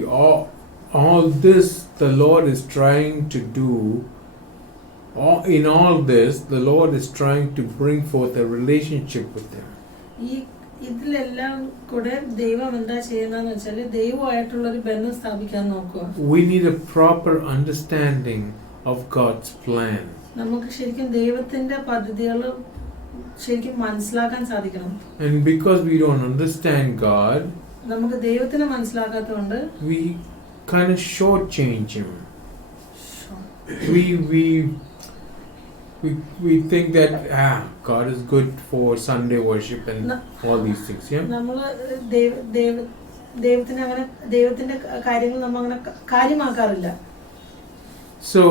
all this the Lord is trying to do. In all this, the Lord is trying to bring forth a relationship with them. ഇതിലെല്ലാം കൂടെ ദൈവം എന്താ ചെയ്യുന്നതെന്ന് വെച്ചാൽ ദൈവമായിട്ടുള്ള ഒരു ബന്ധം സ്ഥാപിക്കാൻ നോക്കുക. We need a proper understanding of God's plan. നമുക്ക് ശരിക്കും ദൈവത്തിന്റെ പദ്ധതികൾ ശരിക്കും മനസ്സിലാക്കാൻ സാധിക്കണം. And because we don't understand God, നമുക്ക് ദൈവത്തിനെ മനസ്സിലാക്കാത്തതുകൊണ്ട് we kind of shortchange Him. We think that God is good for Sunday worship and all these things, yeah. നമ്മൾ ദൈവത്തിന് അങ്ങനെ ദൈവത്തിന്റെ കാര്യങ്ങൾ നമ്മൾ അങ്ങനെ കാര്യമാക്കാറില്ല. So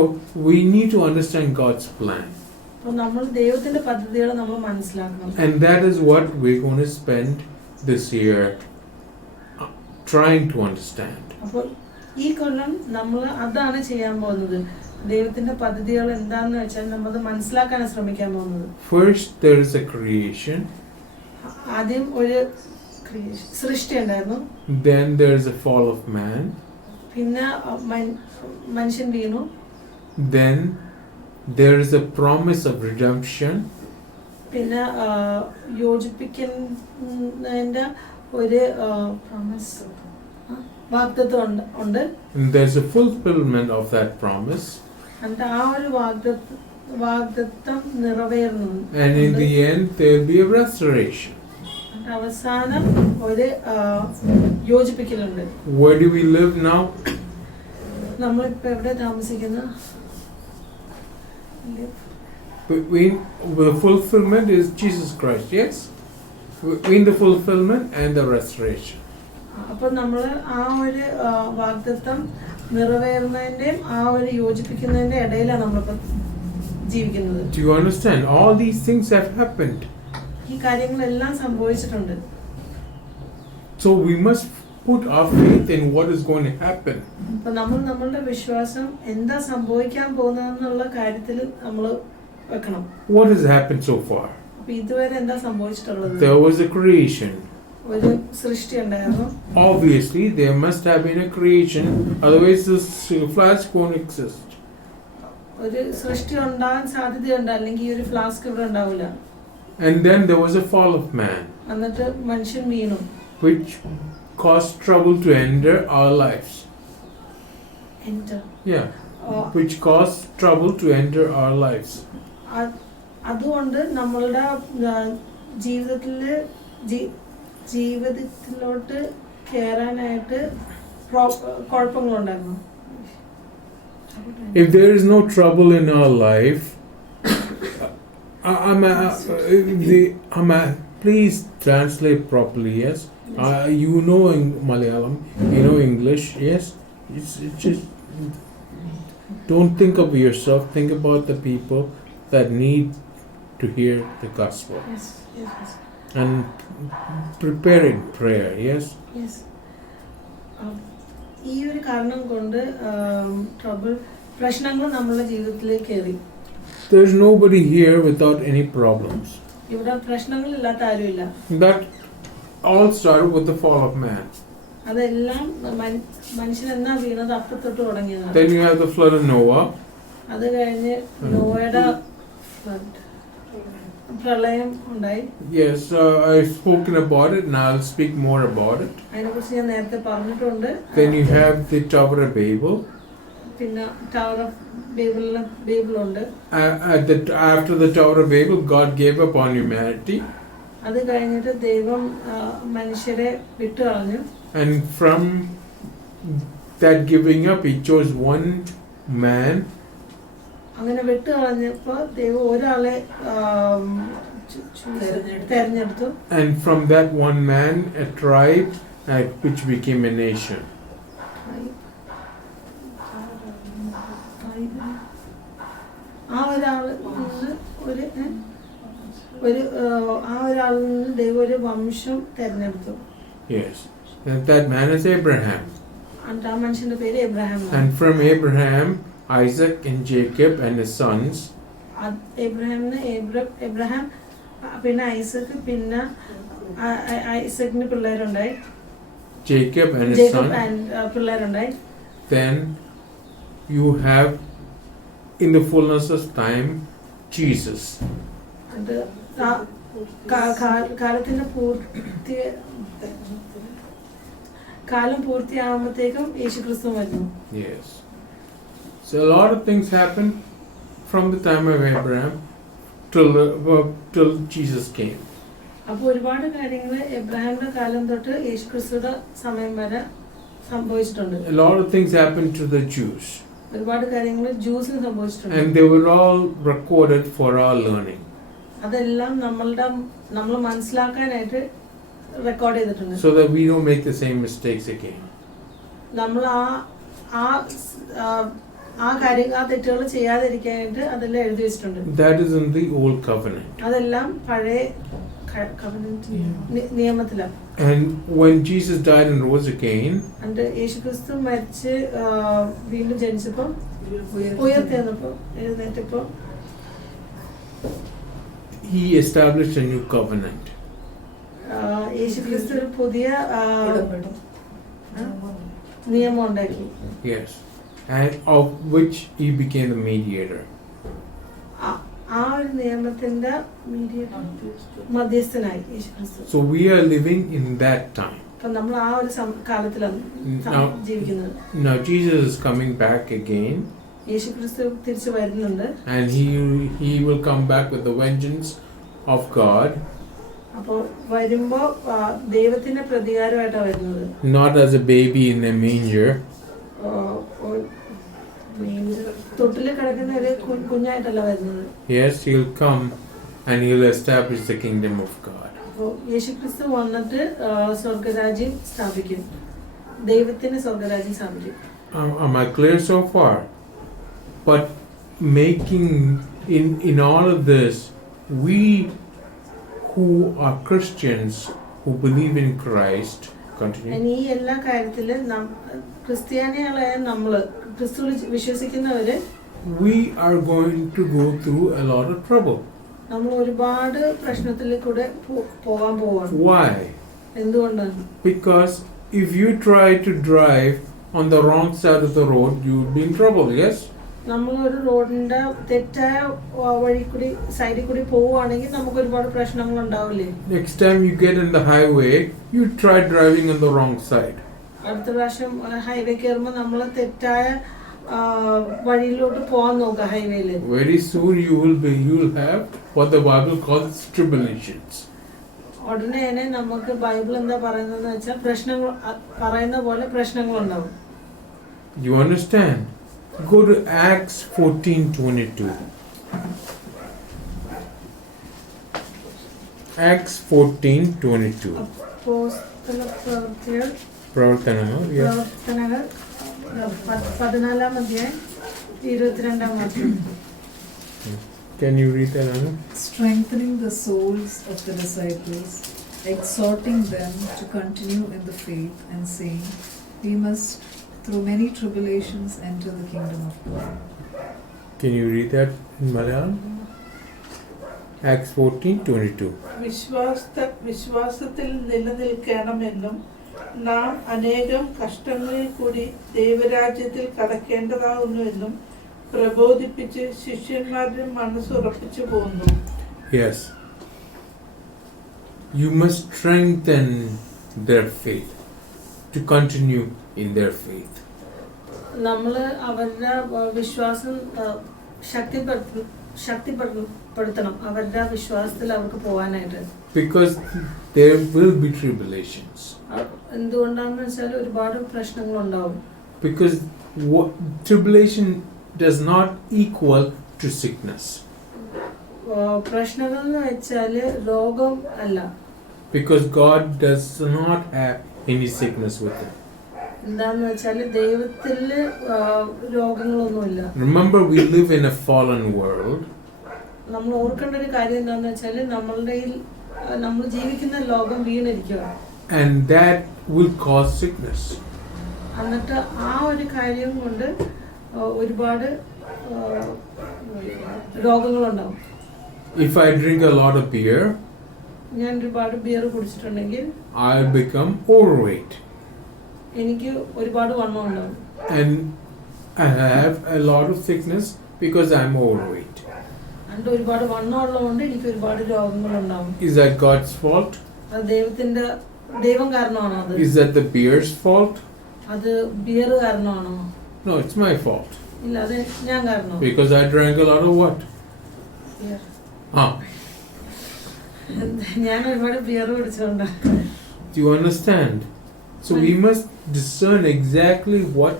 we need to understand God's plan. അപ്പോൾ നമ്മൾ ദൈവത്തിന്റെ പദ്ധതികൾ നമ്മൾ മനസ്സിലാക്കണം. And that is what we're going to spend this year trying to understand. അപ്പോൾ ഈ കൊല്ലം നമ്മൾ അതാണ് ചെയ്യാൻ പോകുന്നത്. ദൈവത്തിന്റെ പദ്ധതികൾ എന്താണെന്ന് വെച്ചാൽ നമ്മൾ മനസ്സിലാക്കാൻ ശ്രമിക്കാൻ പോകുന്നത്. First there is a creation. ആദ്യം ഒരു സൃഷ്ടി ഉണ്ടായിരുന്നു. Then there is a fall of man. പിന്നെ മനുഷ്യൻ വീണു. Then there is a promise of redemption. പിന്നെ യോജിപ്പിക്കുന്നതിന്റെ ഒരു പ്രോമിസ് വാഗ്ദത്തം ഉണ്ട്. And there's a fulfillment of that promise. എന്നിട്ട് ആ ഒരു വാഗ്ദത്തം നിറവേറുന്നു. And in the end there will be a restoration. അവസാനം ഒരു യോജിപ്പിക്കലുണ്ട്. Where do we live now? നമ്മളിപ്പോ എവിടെ താമസിക്കുന്നു? The fulfillment is Jesus Christ, yes? Between the fulfillment and the restoration. അപ്പോൾ നമ്മൾ ആ ഒരു വാഗ്ദത്തം നിറവേറുന്നതിന്റെയും ആ ഒരു യോജിപ്പിക്കുന്നതിന്റെ ഇടയിലാണ് നമ്മളിപ്പോൾ ജീവിക്കുന്നത്. Do you understand? All these things have happened. ഈ കാര്യങ്ങളെല്ലാം സംഭവിച്ചിട്ടുണ്ട്. So we must put our faith in what is going to happen. അപ്പൊ നമ്മളുടെ വിശ്വാസം എന്താ സംഭവിക്കാൻ പോകുന്നതെന്നുള്ള കാര്യത്തിൽ നമ്മൾ വെക്കണം. What has happened so far? അപ്പൊ ഇതുവരെ എന്താ സംഭവിച്ചിട്ടുള്ളത്? There was a creation. ഒരു സൃഷ്ടി ഉണ്ടായിരുന്നു. Obviously, there must have been a creation, otherwise this flask won't exist. ഒരു സൃഷ്ടി ഉണ്ടാകാൻ സാധ്യതയുണ്ട്, അല്ലെങ്കിൽ ഈ ഒരു ഫ്ലാസ്ക് ഇവിടെ ഉണ്ടാവില്ല. And then there was a fall of man, എന്നിട്ട് മനുഷ്യൻ വീണു, which caused trouble to enter our lives. Enter. Yeah, which caused trouble to enter our lives. അതുകൊണ്ട് നമ്മളുടെ ജീവിതത്തിലോട്ട് കയറാനായിട്ട് കുഴപ്പങ്ങളുണ്ടായിരുന്നു. If there is no trouble in our life, please translate properly. Yes, you know in Malayalam, you know English. Yes, it's just don't think of yourself. Think about the people that need to hear the gospel. Yes, yes, yes. And prepare in prayer. Yes. Yes. ഈ ഒരു കാരണം കൊണ്ട് പ്രശ്നങ്ങൾ നമ്മളുടെ ജീവിതത്തിലേക്ക് കയറി. There's nobody here without any problems. ഇവിടെ പ്രശ്നങ്ങളില്ലാത്ത ആരുമില്ല. That all started with the fall of man. അതെല്ലാം മനുഷ്യൻ എന്നാ വീണത് അപ്പത്തൊട്ട് തുടങ്ങിയതാണ്. Then you have the flood of Noah. അത് കഴിഞ്ഞ് നോയുടെ പ്രളയം ഉണ്ടായി. Yes, I've spoken about it and I'll speak more about it. അതിനെക്കുറിച്ച് ഞാൻ നേരത്തെ പറഞ്ഞിട്ടുണ്ട്. Then you have the Tower of Babel. പിന്നെ ടവർ ഓഫ് ബേബിൾ ഉണ്ട്. After the Tower of Babel, God gave up on humanity. അത് കഴിഞ്ഞിട്ട് ദൈവം മനുഷ്യരെ വിട്ടുകളഞ്ഞു. And from that giving up, He chose one man. അങ്ങനെ വിട്ടുകളഞ്ഞപ്പോൾ ദൈവം ഒരാളെ തെരഞ്ഞെടുത്തു. And from that one man, a tribe which became a nation. ആ ഒരാളിൽ നിന്ന് ദൈവം ഒരു വംശം തെരഞ്ഞെടുത്തു. Yes, that man is Abraham. ആ മനുഷ്യന്റെ പേര് Abraham. And from Abraham, Isaac and Jacob and his sons. Abraham പിന്നെ ഐസക്ക്, പിന്നെ ഐസക്കിന് പിള്ളേരുണ്ടായി. Jacob and his son. പിള്ളേരുണ്ടായി. Then you have, in the fullness of time, Jesus. കാലത്തിന്റെ കാലം പൂർത്തിയാകുമ്പോഴത്തേക്കും യേശുക്രിസ്തു വരുന്നു. Yes. So a lot of things happened from the time of Abraham till Jesus came. അപ്പോൾ ഒരുപാട് കാര്യങ്ങൾ എബ്രഹാമിന്റെ കാലം തൊട്ട് യേശുക്രിസ്തുയുടെ സമയം വരെ സംഭവിച്ചിട്ടുണ്ട്. A lot of things happened to the Jews. ഒരുപാട് കാര്യങ്ങൾ ജൂസിന് സംഭവിച്ചിട്ടുണ്ട്. And they were all recorded for our learning. അതെല്ലാം നമ്മൾ മനസ്സിലാക്കാനായിട്ട് റെക്കോർഡ് ചെയ്തിട്ടുണ്ട്. So that we don't make the same mistakes again. നമ്മൾ ആ തെറ്റുകൾ ചെയ്യാതിരിക്കാനായിട്ട് അതെല്ലാം എഴുതി വെച്ചിട്ടുണ്ട്. That is in the old covenant. അതെല്ലാം പഴയ നിയമത്തിലാണ്. And when Jesus died and rose again, and യേശുക്രിസ്തു മരിച്ച് വീണ്ടും ജനിച്ചപ്പോൾ എഴുന്നേറ്റപ്പോൾ He established a new covenant. യേശുക്രിസ്തു ഒരു പുതിയ നിയമം ഉണ്ടാക്കി. Yes, and of which He became the mediator. ആ ഒരു നിയമത്തിന്റെ മധ്യസ്ഥനായി യേശുക്രിസ്തു. So we are living in that time. അപ്പോൾ നമ്മൾ ആ ഒരു കാലത്തിലാണ് ജീവിക്കുന്നത്. Now Jesus is coming back again. യേശുക്രിസ്തു തിരിച്ചു വരുന്നുണ്ട്. And he will come back with the vengeance of God. അപ്പോൾ വരുമ്പോ ദൈവത്തിന്റെ പ്രതികാരമായിട്ടാണ് വരുന്നത്. Not as a baby in a manger. തൊട്ടിൽ കിടക്കുന്ന ഒരു കുഞ്ഞായിട്ടല്ല വരുന്നത്. Yes, He'll come and He'll establish the kingdom of God. അപ്പോൾ യേശുക്രിസ്തു വന്നിട്ട് സ്വർഗരാജ്യം സ്ഥാപിക്കും. ദൈവത്തിന്റെ സ്വർഗരാജ്യം സ്ഥാപിക്കും. Am I clear so far? But making in all of this, we who are Christians, who believe in Christ, continue. ഈ എല്ലാ കാര്യത്തിലും ക്രിസ്ത്യാനികളായ നമ്മള് ക്രിസ്തുവിൽ വിശ്വസിക്കുന്നവര് We are going to go through a lot of trouble. നമ്മൾ ഒരുപാട് പ്രശ്നത്തിൽ കൂടെ പോകാൻ പോവാണ്. Why? എന്തുകൊണ്ടാണ്? Because if you try to drive on the wrong side of the road, you will be in trouble, yes? നമ്മൾ ഒരു റോഡിന്റെ തെറ്റായ വഴി കൂടി സൈഡിൽ കൂടി പോവുകയാണെങ്കിൽ നമുക്ക് ഒരുപാട് പ്രശ്നങ്ങൾ ഉണ്ടാവില്ലേ? Next time you get in the highway, you try driving on the wrong side. അടുത്ത പ്രാവശ്യം ഹൈവേ കയറുമ്പോൾ നമ്മൾ തെറ്റായ വഴിയിലോട്ട് പോകാൻ നോക്കുക ഹൈവേയില്. Very soon you will have what the Bible calls tribulations. ഉടനെ തന്നെ നമുക്ക് ബൈബിൾ എന്താ പറയുന്നതെന്ന് വെച്ചാൽ പ്രശ്നങ്ങൾ പറയുന്ന പോലെ പ്രശ്നങ്ങൾ ഉണ്ടാവും. You understand? Go to Acts 14:22. Acts 14:22. അപ്പോസ്തല പ്രവൃത്തികൾ പ്രവർത്തനങ്ങൾ, yes. പ്രവർത്തനങ്ങൾ 14-ാം അധ്യായം 22-ാം വാക്യം. Can you read that, Anu? Strengthening the souls of the disciples, exhorting them to continue in the faith, and saying, we must through many tribulations enter the kingdom of God. Can you read that in Malayalam? Acts 14:22. വിശ്വാസത്തിൽ നിലനിൽക്കണമെന്നും നാം അനേകം കഷ്ടങ്ങളിൽ കൂടി ദൈവരാജ്യത്തിൽ കടക്കേണ്ടതാകുന്നുവെന്നും പ്രബോധിപ്പിച്ച് ശിഷ്യന്മാരുടെ മനസ്സുറപ്പിച്ചു പോന്നു. Yes. You must strengthen their faith to continue in their faith. നമ്മള് അവരുടെ വിശ്വാസം ശക്തിപ്പെടുത്തണം അവരുടെ വിശ്വാസത്തിൽ അവർക്ക് പോകാനായിട്ട്. Because there will be tribulations. എന്തുകൊണ്ടാണെന്ന് വെച്ചാൽ ഒരുപാട് പ്രശ്നങ്ങൾ ഉണ്ടാവും. Because tribulation does not equal to sickness. പ്രശ്നങ്ങൾ എന്ന് വെച്ചാല് രോഗം അല്ല. Because God does not have any sickness with him. എന്താന്ന് വെച്ചാല് ദൈവത്തില് രോഗങ്ങളൊന്നുമില്ല. Remember, we live in a fallen world. നമ്മൾ ഓർക്കേണ്ട ഒരു കാര്യം എന്താന്ന് വെച്ചാല് നമ്മൾ ജീവിക്കുന്ന ലോകം വീണിരിക്കുക. And that will cause sickness. എന്നിട്ട് ആ ഒരു കാര്യം കൊണ്ട് ഒരുപാട് രോഗങ്ങളുണ്ടാവും. If I drink a lot of beer, ഞാൻ ഒരുപാട് ബിയർ കുടിച്ചിട്ടുണ്ടെങ്കിൽ I'll become overweight. എനിക്ക് ഒരുപാട് വണ്ണം ഉണ്ടാവും. And I have a lot of sickness because I'm overweight. and ഒരുപാട് വണ്ണം ഉള്ളതുകൊണ്ട് എനിക്ക് ഒരുപാട് രോഗങ്ങളുണ്ടാവും. Is that God's fault? അത് ദൈവം കാരണമാണോ അത്? Is that the beer's fault? അത് beer കാരണമാണോ? No, it's my fault. ഇല്ല, അത് ഞാൻ കാരണം. Because I drank a lot of what? Beer. ഞാൻ ഒരുപാട് ബിയർ കുടിച്ചോണ്ടാ. Do you understand? So we must discern exactly what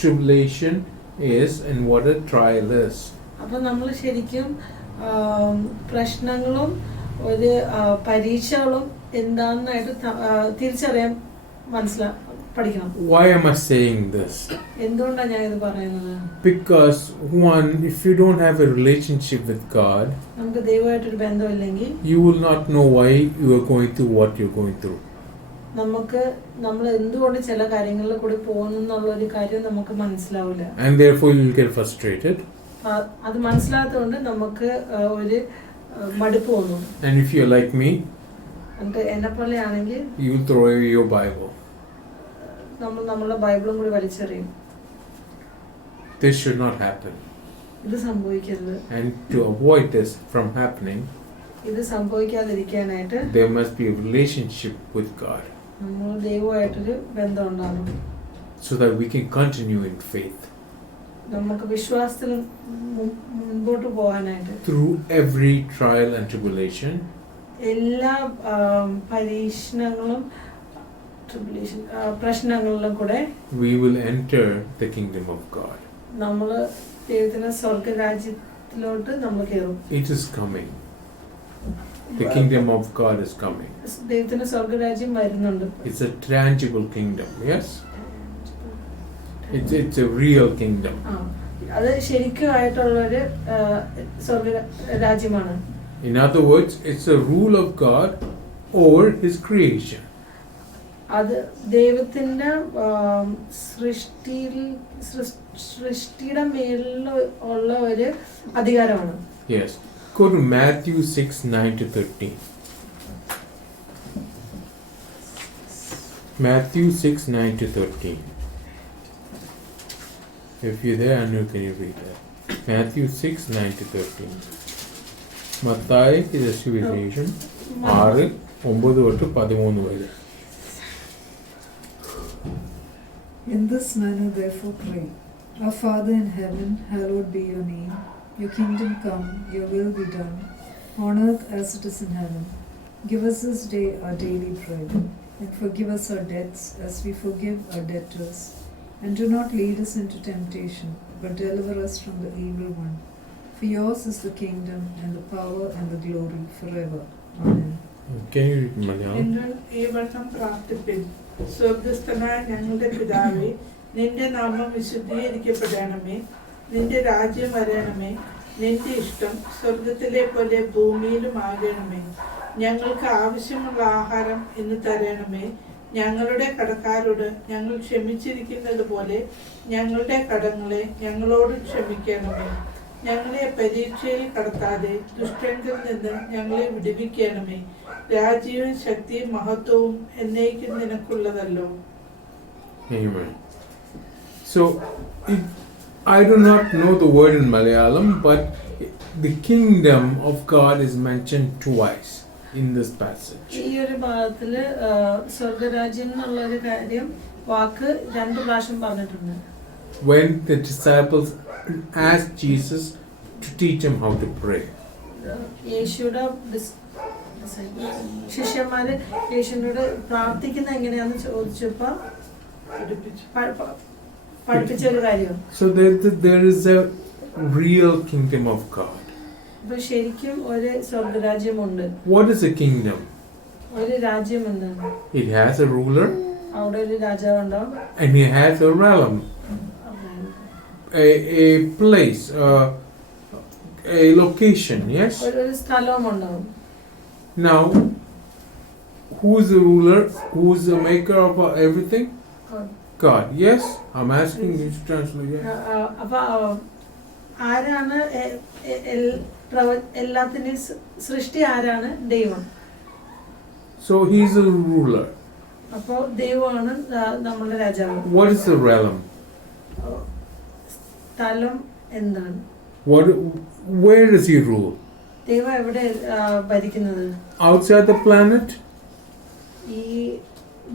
tribulation is and what a trial is. അപ്പോൾ നമ്മൾ ശരിക്കും പ്രശ്നങ്ങളും ഒരു പരീക്ഷകളും എന്താണെന്നായിട്ട് തിരിച്ചറിയാൻ പഠിക്കണം. Why am I saying this? എന്തുകൊണ്ടാണ് ഞാൻ ഇത് പറയുന്നത്? Because one, if you don't have a relationship with God, നമുക്ക് ദൈവമായിട്ടൊരു ബന്ധമില്ലെങ്കിൽ you will not know why you are going through what you're going through. നമ്മൾ എന്തുകൊണ്ട് ചില കാര്യങ്ങളിൽ കൂടി പോകുന്നു എന്നുള്ള ഒരു കാര്യം നമുക്ക് മനസ്സിലാവില്ല. And therefore you will get frustrated. അത് മനസ്സിലാത്തതുകൊണ്ട് നമുക്ക് ഒരു മടുപ്പ് തോന്നും. And if you're like me, എന്നെ പോലെ ആണെങ്കിൽ you will throw away your Bible. നമ്മളുടെ ബൈബിളും കൂടി വലിച്ചെറിയും. This should not happen. ഇത് സംഭവിക്കരുത്. And to avoid this from happening, ഇത് സംഭവിക്കാതിരിക്കാനായിട്ട് there must be a relationship with God. നമ്മൾ ദൈവമായിട്ടൊരു ബന്ധം ഉണ്ടാകണം. So that we can continue in faith. നമുക്ക് വിശ്വാസത്തിൽ മുൻപോട്ട് പോകാനായിട്ട് Through every trial and tribulation, എല്ലാ പരീക്ഷണങ്ങളും പ്രശ്നങ്ങളിലും കൂടെ we will enter the kingdom of God. നമ്മൾ ദൈവത്തിന്റെ സ്വർഗ്ഗരാജ്യത്തിലോട്ട് നമ്മൾ കയറും. It is coming. The kingdom of God is coming. ദൈവത്തിന്റെ സ്വർഗ്ഗരാജ്യം വരുന്നുണ്ട്. It's a tangible kingdom, yes? It's a real kingdom. അത് ശരിക്കുമായിട്ടുള്ളൊരു സ്വർഗ രാജ്യമാണ്. In other words, it's a rule of God over His creation. അത് ദൈവത്തിന്റെ സൃഷ്ടിയുടെ മേലിൽ ഉള്ള ഒരു അധികാരമാണ്. Yes. Go to Matthew 6:9-13. Matthew 6:9-13. If you're there, Anu, can you read that? Matthew 6:9-13. Mathai സുവിശേഷം 6:9-13 വരെ. In this manner therefore pray. Our Father in heaven, hallowed be your name. Your kingdom come, your will be done, on earth as it is in heaven. Give us this day our daily bread, and forgive us our debts as we forgive our debtors. And do not lead us into temptation, but deliver us from the evil one. For yours is the kingdom, and the power, and the glory forever. Amen. Can you read Malayalam? നിങ്ങൾ ഈ വണ്ണം പ്രാർത്ഥിപ്പിൻ. സ്വർഗസ്ഥനായ ഞങ്ങളുടെ പിതാവേ, നിന്റെ നാമം വിശുദ്ധീകരിക്കപ്പെടണമേ. നിന്റെ രാജ്യം വരണമേ. നിന്റെ ഇഷ്ടം സ്വർഗത്തിലെ പോലെ ഭൂമിയിലും ആകണമേ. ഞങ്ങൾക്ക് ആവശ്യമുള്ള ആഹാരം ഇന്ന് തരണമേ. ഞങ്ങളുടെ കടക്കാരോട് ഞങ്ങൾ ക്ഷമിച്ചിരിക്കുന്നത് പോലെ ഞങ്ങളുടെ കടങ്ങളെ ഞങ്ങളോട് ക്ഷമിക്കണമേ. ഞങ്ങളെ പരീക്ഷയിൽ കടത്താതെ ദുഷ്ടനിൽ നിന്ന് ഞങ്ങളെ വിടുവിക്കണമേ. രാജ്യവും ശക്തിയും മഹത്വവും എന്നേക്കും നിനക്കുള്ളതല്ലോ. Amen. So, I do not know the word in Malayalam, but the kingdom of God is mentioned twice in this passage. ഈ ഒരു ഭാഗത്തില് സ്വർഗരാജ്യം എന്നുള്ള ഒരു കാര്യം വാക്ക് 2 പ്രാവശ്യം പറഞ്ഞിട്ടുണ്ട്. When the disciples asked Jesus to teach them how to pray. യേശുയുടെ ശിഷ്യന്മാര് യേശുവിനോട് പ്രാർത്ഥിക്കുന്ന എങ്ങനെയാന്ന് ചോദിച്ചപ്പോ പഠിപ്പിച്ച ഒരു കാര്യം. So there is a real kingdom of God. ഇപ്പൊ ശരിക്കും ഒരു സ്വർഗരാജ്യമുണ്ട്. What is a kingdom? ഒരു രാജ്യം എന്താണ്? It has a ruler. അവിടെ ഒരു രാജാവ് ഉണ്ടാവും. And he has a realm, a place, a location. Yes. ഒരു സ്ഥലവും ഉണ്ടാവും. Now, who is the ruler? Who is the maker of everything? God. Yes. I'm asking you to translate. Yeah. അപ്പൊ ആരാണ് എല്ലാത്തിന്റെയും സൃഷ്ടി? ആരാണ്? ദൈവം. So he is the ruler. അപ്പൊ ദൈവമാണ് നമ്മളുടെ രാജാവ്. What is the realm? സ്ഥലം എന്താണ്? Where does he rule? ദൈവം എവിടെ ഭരിക്കുന്നത്? Outside the planet? ഈ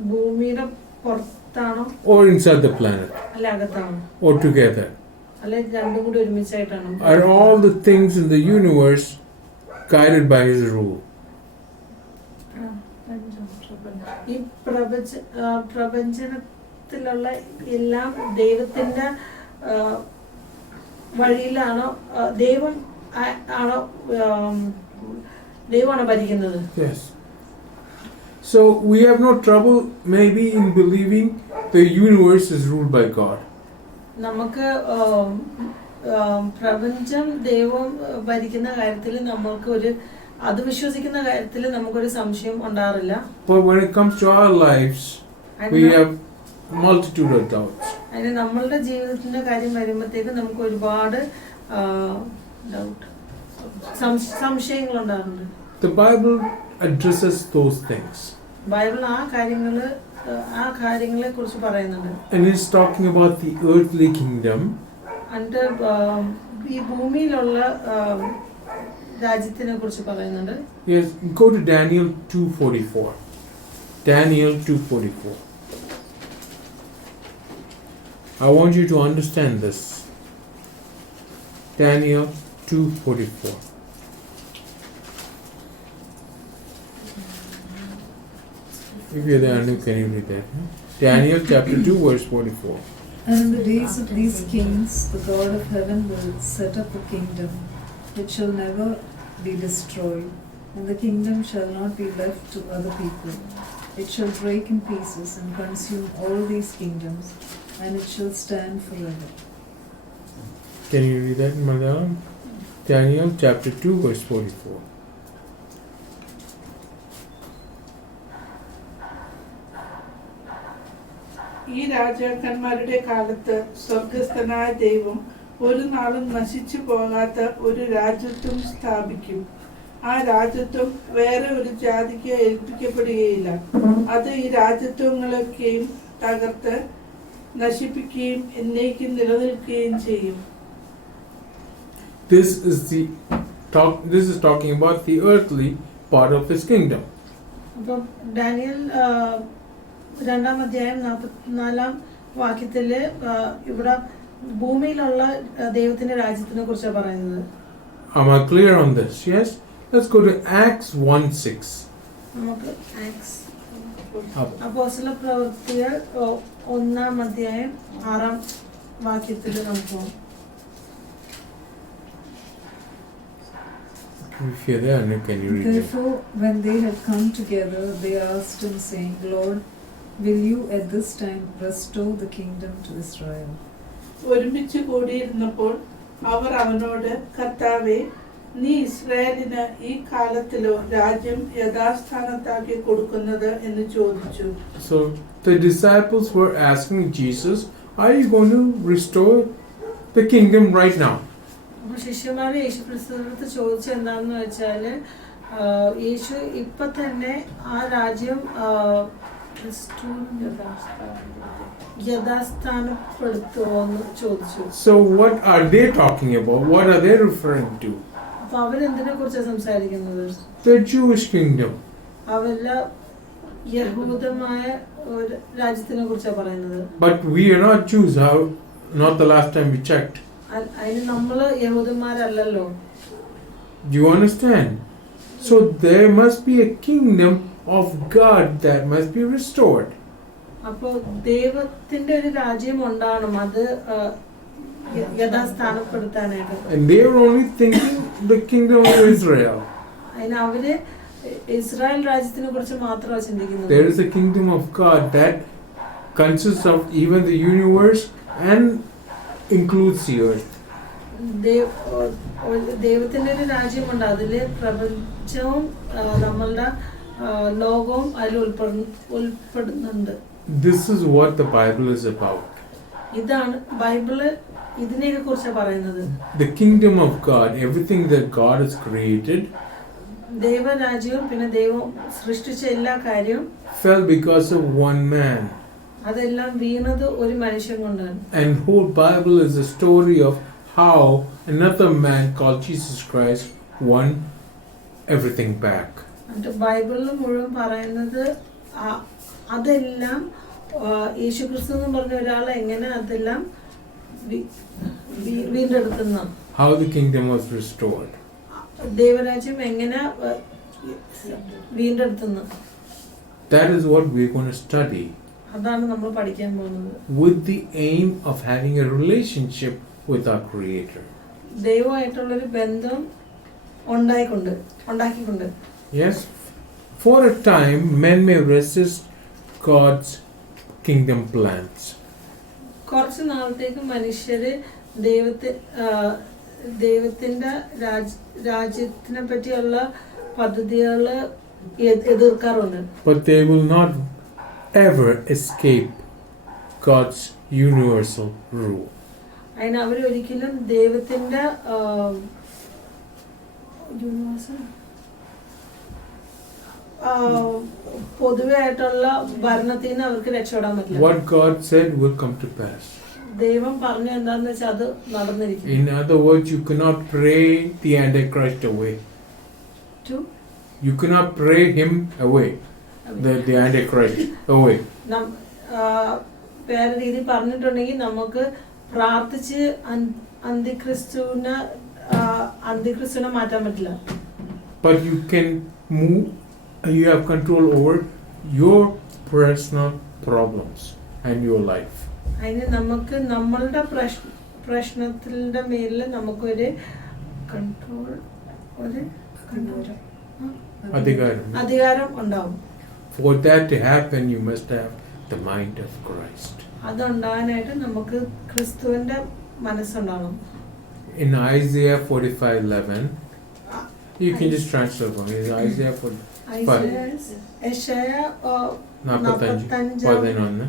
ഭൂമിയുടെ പുറത്താണോ? Or inside the planet? അല്ല അകത്താണോ? Or together? അല്ല രണ്ടും കൂടി ഒരുമിച്ചായിട്ടാണോ? Are all the things in the universe guided by his rule? ഈ പ്രപഞ്ചത്തിലുള്ള എല്ലാം ദൈവത്തിന്റെ വഴിയിലാണോ? ദൈവമാണോ ഭരിക്കുന്നത്? Yes. So we have no trouble maybe in believing the universe is ruled by God. നമുക്ക് പ്രപഞ്ചം ദൈവം ഭരിക്കുന്ന കാര്യത്തിൽ നമ്മൾക്ക് അത് വിശ്വസിക്കുന്ന കാര്യത്തിൽ നമുക്കൊരു സംശയം ഉണ്ടാറില്ല. But when it comes to our lives, we have multitude of doubts. അതിന് നമ്മളുടെ ജീവിതത്തിന്റെ കാര്യം വരുമ്പോഴത്തേക്ക് നമുക്ക് ഒരുപാട് സംശയങ്ങൾ ഉണ്ടാകുന്നുണ്ട്. The Bible addresses those things. Bible ആ കാര്യങ്ങളെ കുറിച്ച് പറയുന്നുണ്ട്. And it's talking about the earthly kingdom. എന്നിട്ട് ഈ ഭൂമിയിലുള്ള രാജ്യത്തിനെ കുറിച്ച് പറയുന്നുണ്ട്. Yes, go to Daniel 2:44. Daniel 2:44. I want you to understand this. Daniel 2:44. If you're there, can you read that? Daniel chapter 2 verse 44. And in the days of these kings, the God of heaven will set up a kingdom which shall never be destroyed, and the kingdom shall not be left to other people. It shall break in pieces and consume all these kingdoms, and it shall stand forever. Can you read that in Malayalam? Daniel chapter 2 verse 44. ഈ രാജാക്കന്മാരുടെ കാലത്ത് സ്വർഗസ്ഥനായ ദൈവം ഒരു നാളും നശിച്ചു പോകാത്ത ഒരു രാജ്യത്വം സ്ഥാപിക്കും. ആ രാജ്യത്വം വേറെ ഒരു ജാതിക്ക് ഏൽപ്പിക്കപ്പെടുകയില്ല. അത് ഈ രാജ്യത്വങ്ങളൊക്കെയും തകർത്ത് നശിപ്പിക്കുകയും എന്നേക്കും നിലനിൽക്കുകയും ചെയ്യും. This is talking about the earthly part of his kingdom. അപ്പം ഡാനിയൽ 2-ാം അധ്യായം 44-ാം വാക്യത്തില് ഇവിടെ ഭൂമിയിലുള്ള ദൈവത്തിന്റെ രാജ്യത്തിനെ കുറിച്ചാണ് പറയുന്നത്. Am I clear on this? Yes? Let's go to Acts 1:6. നമുക്ക് അപ്പോസ്തല പ്രവൃത്തികൾ 1-ാം അധ്യായം 6-ാം വാക്യത്തിൽ നമുക്ക് പോകാം. If you're there, Nick, can you read it? Therefore, when they had come together, they asked him, saying, Lord, will you at this time restore the kingdom to Israel? ഒരുമിച്ച് കൂടിയിരുന്നപ്പോൾ അവർ അവനോട്, കർത്താവേ, നീ ഇസ്രായേലിന് ഈ കാലത്തിലോ രാജ്യം യഥാസ്ഥാനത്താക്കി കൊടുക്കുന്നത് എന്ന് ചോദിച്ചു. So the disciples were asking Jesus, are you going to restore the kingdom right now? അപ്പോൾ ശിഷ്യന്മാർ യേശു ക്രിസ്തുവിനടുത്ത് ചോദിച്ചത് എന്താണെന്ന് വെച്ചാല് യേശു ഇപ്പൊ തന്നെ ആ രാജ്യം യഥാസ്ഥാനപ്പെടുത്തുമോ എന്ന് ചോദിച്ചു. So what are they talking about? What are they referring to? അപ്പൊ അവരെന്തിനെ കുറിച്ചാണ് സംസാരിക്കുന്നത്? The Jewish kingdom. അവരുടെ യഹൂദമായ ഒരു രാജ്യത്തിനെ കുറിച്ചാണ് പറയുന്നത്. But we are not Jews. How? Not the last time we checked. അതിന് നമ്മള് യഹൂദന്മാരല്ലല്ലോ. Do you understand? So there must be a kingdom of God that must be restored. അപ്പോൾ ദൈവത്തിന്റെ ഒരു രാജ്യം ഉണ്ടാകണം, അത് യഥാസ്ഥാനപ്പെടുത്താനായിട്ട്. And they were only thinking the kingdom of Israel. അതിന് അവര് ഇസ്രായേൽ രാജ്യത്തിനെ കുറിച്ച് മാത്രമാണ് ചിന്തിക്കുന്നത്. There is a kingdom of God that consists of even the universe and includes the earth. ദൈവത്തിന്റെ ഒരു രാജ്യമുണ്ട്, അതില് പ്രപഞ്ചവും നമ്മളുടെ ലോകവും അതിൽ ഉൾപ്പെടുന്നുണ്ട്. This is what the Bible is about. ഇതാണ് ബൈബിള് ഇതിനെയൊക്കെ കുറിച്ച് പറയുന്നത്. The kingdom of God, everything that God has created, ദൈവരാജ്യവും പിന്നെ ദൈവം സൃഷ്ടിച്ച എല്ലാ കാര്യവും fell because of one man. അതെല്ലാം വീണത് ഒരു മനുഷ്യൻ കൊണ്ടാണ്. And whole Bible is a story of how another man called Jesus Christ won everything back. ബൈബിളിൽ മുഴുവൻ പറയുന്നത് അതെല്ലാം യേശുക്രിസ്തു എന്ന് പറഞ്ഞ ഒരാൾ എങ്ങനെ അതെല്ലാം വീണ്ടെടുക്കുന്ന, How the kingdom was restored. ദൈവരാജ്യം എങ്ങനെ വീണ്ടെടുത്തുന്ന. That is what we're going to study, അതാണ് നമ്മൾ പഠിക്കാൻ പോകുന്നത്. with the aim of having a relationship with our Creator. ദൈവമായിട്ടുള്ളൊരു ബന്ധം ഉണ്ടാക്കിക്കൊണ്ട്. Yes, for a time men may resist God's kingdom plans. കുറച്ച് നാളത്തേക്ക് മനുഷ്യര് ദൈവത്തിന്റെ രാജ്യത്തിനെ പറ്റിയുള്ള പദ്ധതികള് എതിർക്കാറുണ്ട്. But they will not ever escape God's universal rule. അതിന് അവരൊരിക്കലും ദൈവത്തിന്റെ പൊതുവായിട്ടുള്ള ഭരണത്തിൽ നിന്ന് അവർക്ക് രക്ഷപ്പെടാൻ പറ്റില്ല. What God said will come to pass. ദൈവം പറഞ്ഞു എന്താന്ന് വെച്ചാൽ അത് നടന്നിരിക്കും. In other words, you cannot pray the Antichrist away. You cannot pray him away, the Antichrist away. വേറെ രീതി പറഞ്ഞിട്ടുണ്ടെങ്കിൽ നമുക്ക് പ്രാർത്ഥിച്ച് അന്തിക്രിസ്തുവിനെ മാറ്റാൻ പറ്റില്ല. But you can move, you have control over your personal problems and your life. അതിന് നമുക്ക് നമ്മളുടെ പ്രശ്നത്തിന്റെ മേലിൽ നമുക്കൊരു കൺട്രോൾ, ഒരു അധികാരം ഉണ്ടാവും. For that to happen, you must have the mind of Christ. അതുണ്ടാകാനായിട്ട് നമുക്ക് ക്രിസ്തുവിന്റെ മനസ്സുണ്ടാവണം. in Isaiah 45:11, you can just translate for me. Isaiah 45. യശയ 45:11.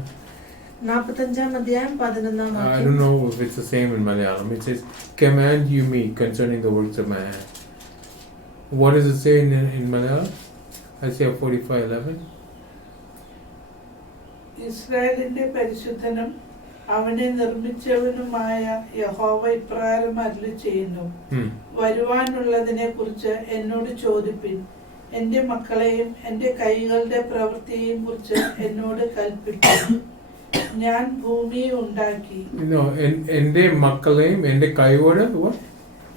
45 അധ്യായം 11 I don't know if it's the same in Malayalam. It says, "Command you me concerning the works of my hand." What does it say in Malayalam? Isaiah 45:11. ഇസ്രായേലിന്റെ പരിശുദ്ധനും അവനെ നിർമ്മിച്ചവനുമായ യഹോവ ഇപ്രകാരം അരുളി ചെയ്യുന്നു. വരുവാനുള്ളതിനെ കുറിച്ച് എന്നോട് ചോദിപ്പിൻ. എന്റെ മക്കളെയും എന്റെ കൈകളുടെ പ്രവൃത്തിയെയും കുറിച്ച് എന്നോട് കൽപ്പിക്കും. ഞാൻ ഭൂമിയെ ഉണ്ടാക്കി. എന്റെ മക്കളെയും എന്റെ കൈയോടെ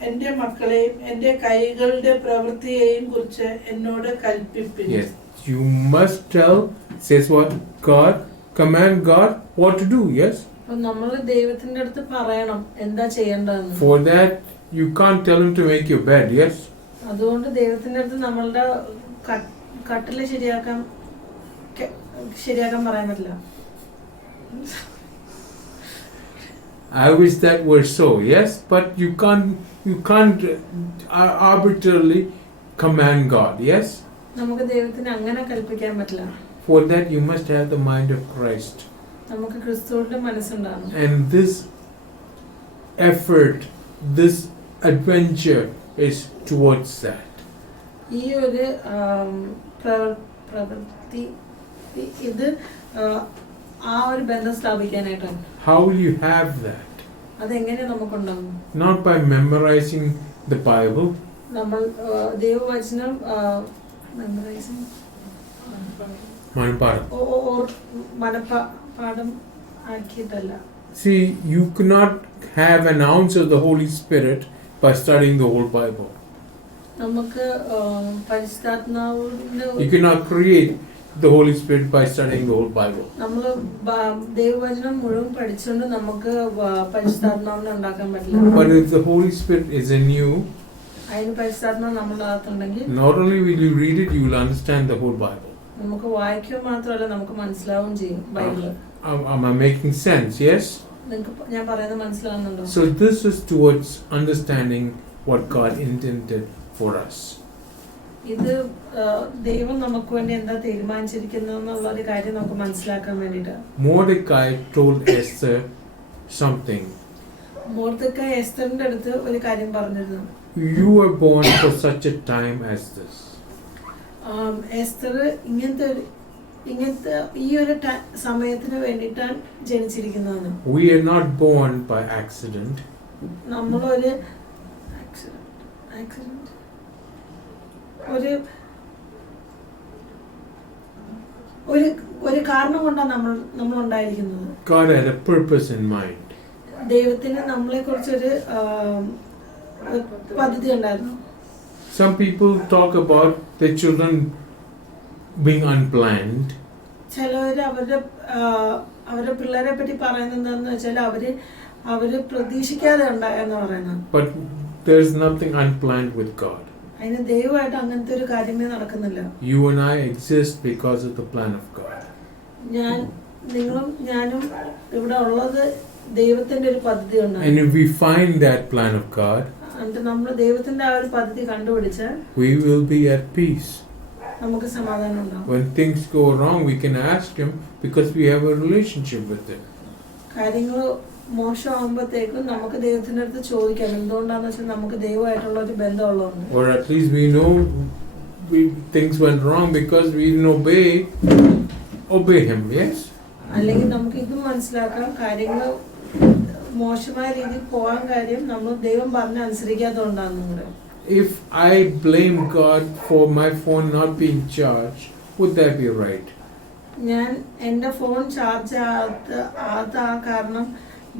എന്റെ മക്കളെയും എന്റെ കൈകളുടെ പ്രവൃത്തിയെയും കുറിച്ച് എന്നോട് കൽപ്പിപ്പിൻ. Yes, you must tell, says what? God, command God what to do, yes? നമ്മൾ ദൈവത്തിന്റെ അടുത്ത് പറയണം എന്താ ചെയ്യേണ്ടതെന്ന്. For that, you can't tell him to make your bed, yes? അതുകൊണ്ട് ദൈവത്തിന്റെ അടുത്ത് നമ്മളുടെ കട്ടില് ശരിയാക്കാൻ പറയാൻ പറ്റില്ല. I wish that were so, yes? But you can't arbitrarily command God, yes? നമുക്ക് ദൈവത്തിന് അങ്ങനെ കൽപ്പിക്കാൻ പറ്റില്ല. For that, you must have the mind of Christ. നമുക്ക് ക്രിസ്തുവിന്റെ മനസ്സുണ്ടാകും. And this effort, this adventure is towards that. ഈ ഒരു പ്രവൃത്തി ഇത് ആ ഒരു ബന്ധം സ്ഥാപിക്കാനായിട്ടാണ്. How will you have that? അതെങ്ങനെ നമുക്കുണ്ടാകും? Not by memorizing the Bible. നമ്മൾ ദൈവവചനം മെമ്മറൈസിംഗ് മനപ്പാഠം ആക്കിയിട്ടല്ല. See, you cannot have an ounce of the Holy Spirit by studying the whole Bible. നമുക്ക് പരിശുദ്ധാത്മാവിന്റെ You cannot create the Holy Spirit by studying the whole Bible. നമ്മൾ ദൈവവചനം മുഴുവൻ പഠിച്ചുകൊണ്ട് നമുക്ക് പരിശുദ്ധാത്മാവിനെ ഉണ്ടാക്കാൻ പറ്റില്ല. But if the Holy Spirit is in you, അതിന് പരിശുദ്ധാത്മാവ് നമ്മുടെ അകത്തുണ്ടെങ്കിൽ not only will you read it, you will understand the whole Bible. നമുക്ക് വായിക്കുക മാത്രമല്ല നമുക്ക് മനസ്സിലാവുകയും ചെയ്യും Bible. Am I making sense? Yes? നിങ്ങൾക്ക് ഞാൻ പറയുന്നത് മനസ്സിലാവുന്നുണ്ടോ? So this is towards understanding what God intended for us. ഇത് ദൈവം നമുക്ക് വേണ്ടി എന്താ തീരുമാനിച്ചിരിക്കുന്നു എന്നുള്ള ഒരു കാര്യം നമുക്ക് മനസ്സിലാക്കാൻ വേണ്ടിയിട്ട്. Mordecai told Esther something. മോർദെഖായി എസ്തറിന്റെ അടുത്ത് ഒരു കാര്യം പറഞ്ഞിരുന്നു. You were born for such a time as this. Esther ഇങ്ങനത്തെ ഈ ഒരു സമയത്തിന് വേണ്ടിയിട്ടാണ് ജനിച്ചിരിക്കുന്നതാണ്. We are not born by accident. നമ്മളൊരു ഒരു കാരണം കൊണ്ടാണ് നമ്മൾ ഉണ്ടായിരിക്കുന്നത്. God had a purpose in mind. ദൈവത്തിന് നമ്മളെ കുറിച്ചൊരു പദ്ധതി ഉണ്ടായിരുന്നു. Some people talk about their children being unplanned. ചിലവര് അവരുടെ പിള്ളേരെ പറ്റി പറയുന്നത് എന്താന്ന് വെച്ചാൽ അവര് പ്രതീക്ഷിക്കാതെ ഉണ്ടായെന്ന് പറയുന്നത്. But there's nothing unplanned with God. അതിന് ദൈവമായിട്ട് അങ്ങനത്തെ ഒരു കാര്യമേ നടക്കുന്നില്ല. You and I exist because of the plan of God. നിങ്ങളും ഞാനും ഇവിടെ ഉള്ളത് ദൈവത്തിന്റെ ഒരു പദ്ധതി ഉണ്ടാണ്. And if we find that plan of God, നമ്മൾ ദൈവത്തിന്റെ ആ ഒരു പദ്ധതി കണ്ടുപിടിച്ചാൽ we will be at peace. നമുക്ക് സമാധാനം ഉണ്ടാവും. When things go wrong, we can ask Him because we have a relationship with Him. കാര്യങ്ങൾ മോശമാകുമ്പോഴത്തേക്കും നമുക്ക് ദൈവത്തിന്റെ അടുത്ത് ചോദിക്കാം. എന്തുകൊണ്ടാന്ന് വെച്ചാൽ നമുക്ക് ദൈവമായിട്ടുള്ള ഒരു ബന്ധമുള്ളതുകൊണ്ട്. Or at least we know things went wrong because we didn't obey Him. Yes. അല്ലെങ്കിൽ നമുക്ക് ഇത് മനസ്സിലാക്കാം കാര്യങ്ങൾ മോശമായ രീതിയിൽ പോകാൻ കാര്യം നമ്മൾ ദൈവം പറഞ്ഞ അനുസരിക്കാത്തതുകൊണ്ടാണെന്നും കൂടെ. If I blame God for my phone not being charged, would that be right? ഞാൻ എൻ്റെ ഫോൺ ചാർജ് ആകാത്ത ആ കാരണം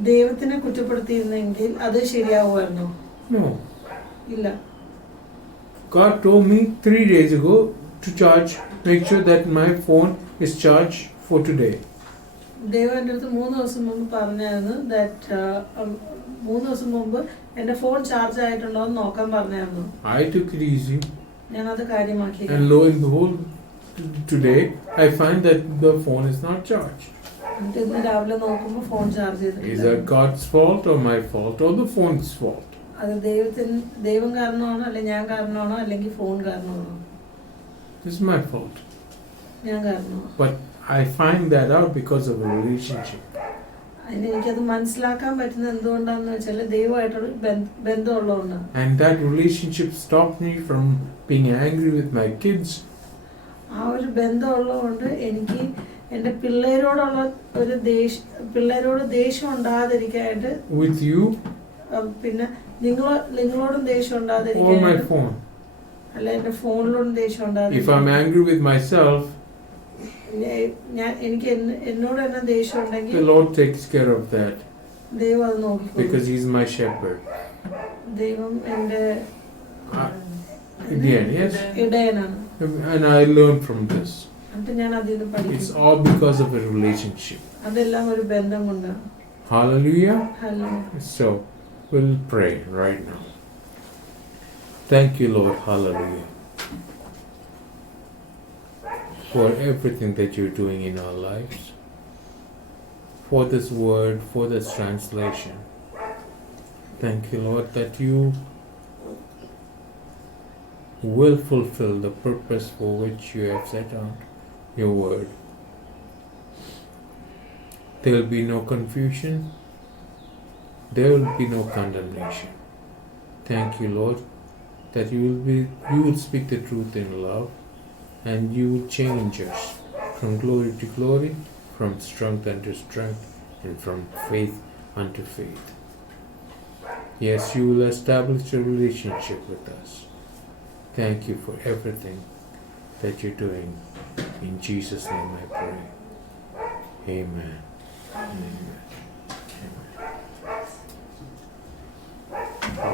ദൈവത്തിനെ കുറ്റപ്പെടുത്തിയിരുന്നെങ്കിൽ അത് ശരിയാവുമായിരുന്നോ? No. ഇല്ല. God told me 3 days ago to make sure that my phone is charged for today. ദൈവം എൻ്റെ അടുത്ത് 3 ദിവസം മുമ്പ് പറഞ്ഞായിരുന്നു മൂന്ന് ദിവസം മുമ്പ് എൻ്റെ ഫോൺ ചാർജ് ആയിട്ടുണ്ടോ എന്ന് നോക്കാൻ പറഞ്ഞായിരുന്നു. I took it easy. ഞാനത് കാര്യമാക്കി. And lo and behold, today I find that the phone is not charged. ഇന്ന് രാവിലെ നോക്കുമ്പോൾ ഫോൺ ചാർജ് ചെയ്തിട്ടില്ല. Is that God's fault or my fault or the phone's fault? അത് ദൈവം കാരണമാണോ, അല്ലെങ്കിൽ ഞാൻ കാരണമാണോ, അല്ലെങ്കിൽ ഫോൺ കാരണമാണോ? It's my fault. ഞാൻ കാരണമാണോ? But I find that out because of a relationship. അതിന് എനിക്കത് മനസ്സിലാക്കാൻ പറ്റുന്നത് എന്തുകൊണ്ടാന്ന് വെച്ചാൽ ദൈവമായിട്ടുള്ള ബന്ധമുള്ളതുകൊണ്ടാണ്. And that relationship stopped me from being angry with my kids. ആ ഒരു ബന്ധമുള്ളതുകൊണ്ട് എനിക്ക് എൻ്റെ പിള്ളേരോടുള്ള ഒരു പിള്ളേരോട് ദേഷ്യം ഉണ്ടാകാതിരിക്കാനായിട്ട്, With you പിന്നെ നിങ്ങളോടും ദേഷ്യം or my ഉണ്ടാകാതിരിക്കാനായിട്ട്, phone. അല്ല എൻ്റെ ഫോണിലോടും ദേഷ്യം If I'm ഉണ്ടാകാതിരിക്കാനായിട്ട്, angry with myself, എനിക്ക് എന്നോട് തന്നെ ദേഷ്യം the ഉണ്ടെങ്കിൽ Lord takes care of that ദൈവം അത് നോക്കിക്കോളും. because He's my shepherd. ദൈവം എൻ്റെ Again, yes? ഇടയനാണ്. And I learn from this. എന്നിട്ട് ഞാൻ അതിൽ നിന്ന് It's പഠിക്കും. all because of a relationship. അതെല്ലാം ഒരു ബന്ധം കൊണ്ടാണ്. Hallelujah. Hallelujah. So, we'll pray right now. Thank you, Lord. Hallelujah. For everything that you're doing in our lives. For this word, for this translation. Thank you, Lord, that you will fulfill the purpose for which you have set out your word. There will be no confusion. There will be no condemnation. Thank you, Lord, that you will speak the truth in love, and you will change us from glory to glory, from strength unto strength, and from faith unto faith. Yes, you will establish a relationship with us. Thank you for everything that you're doing. In Jesus' name I pray. Amen. Amen.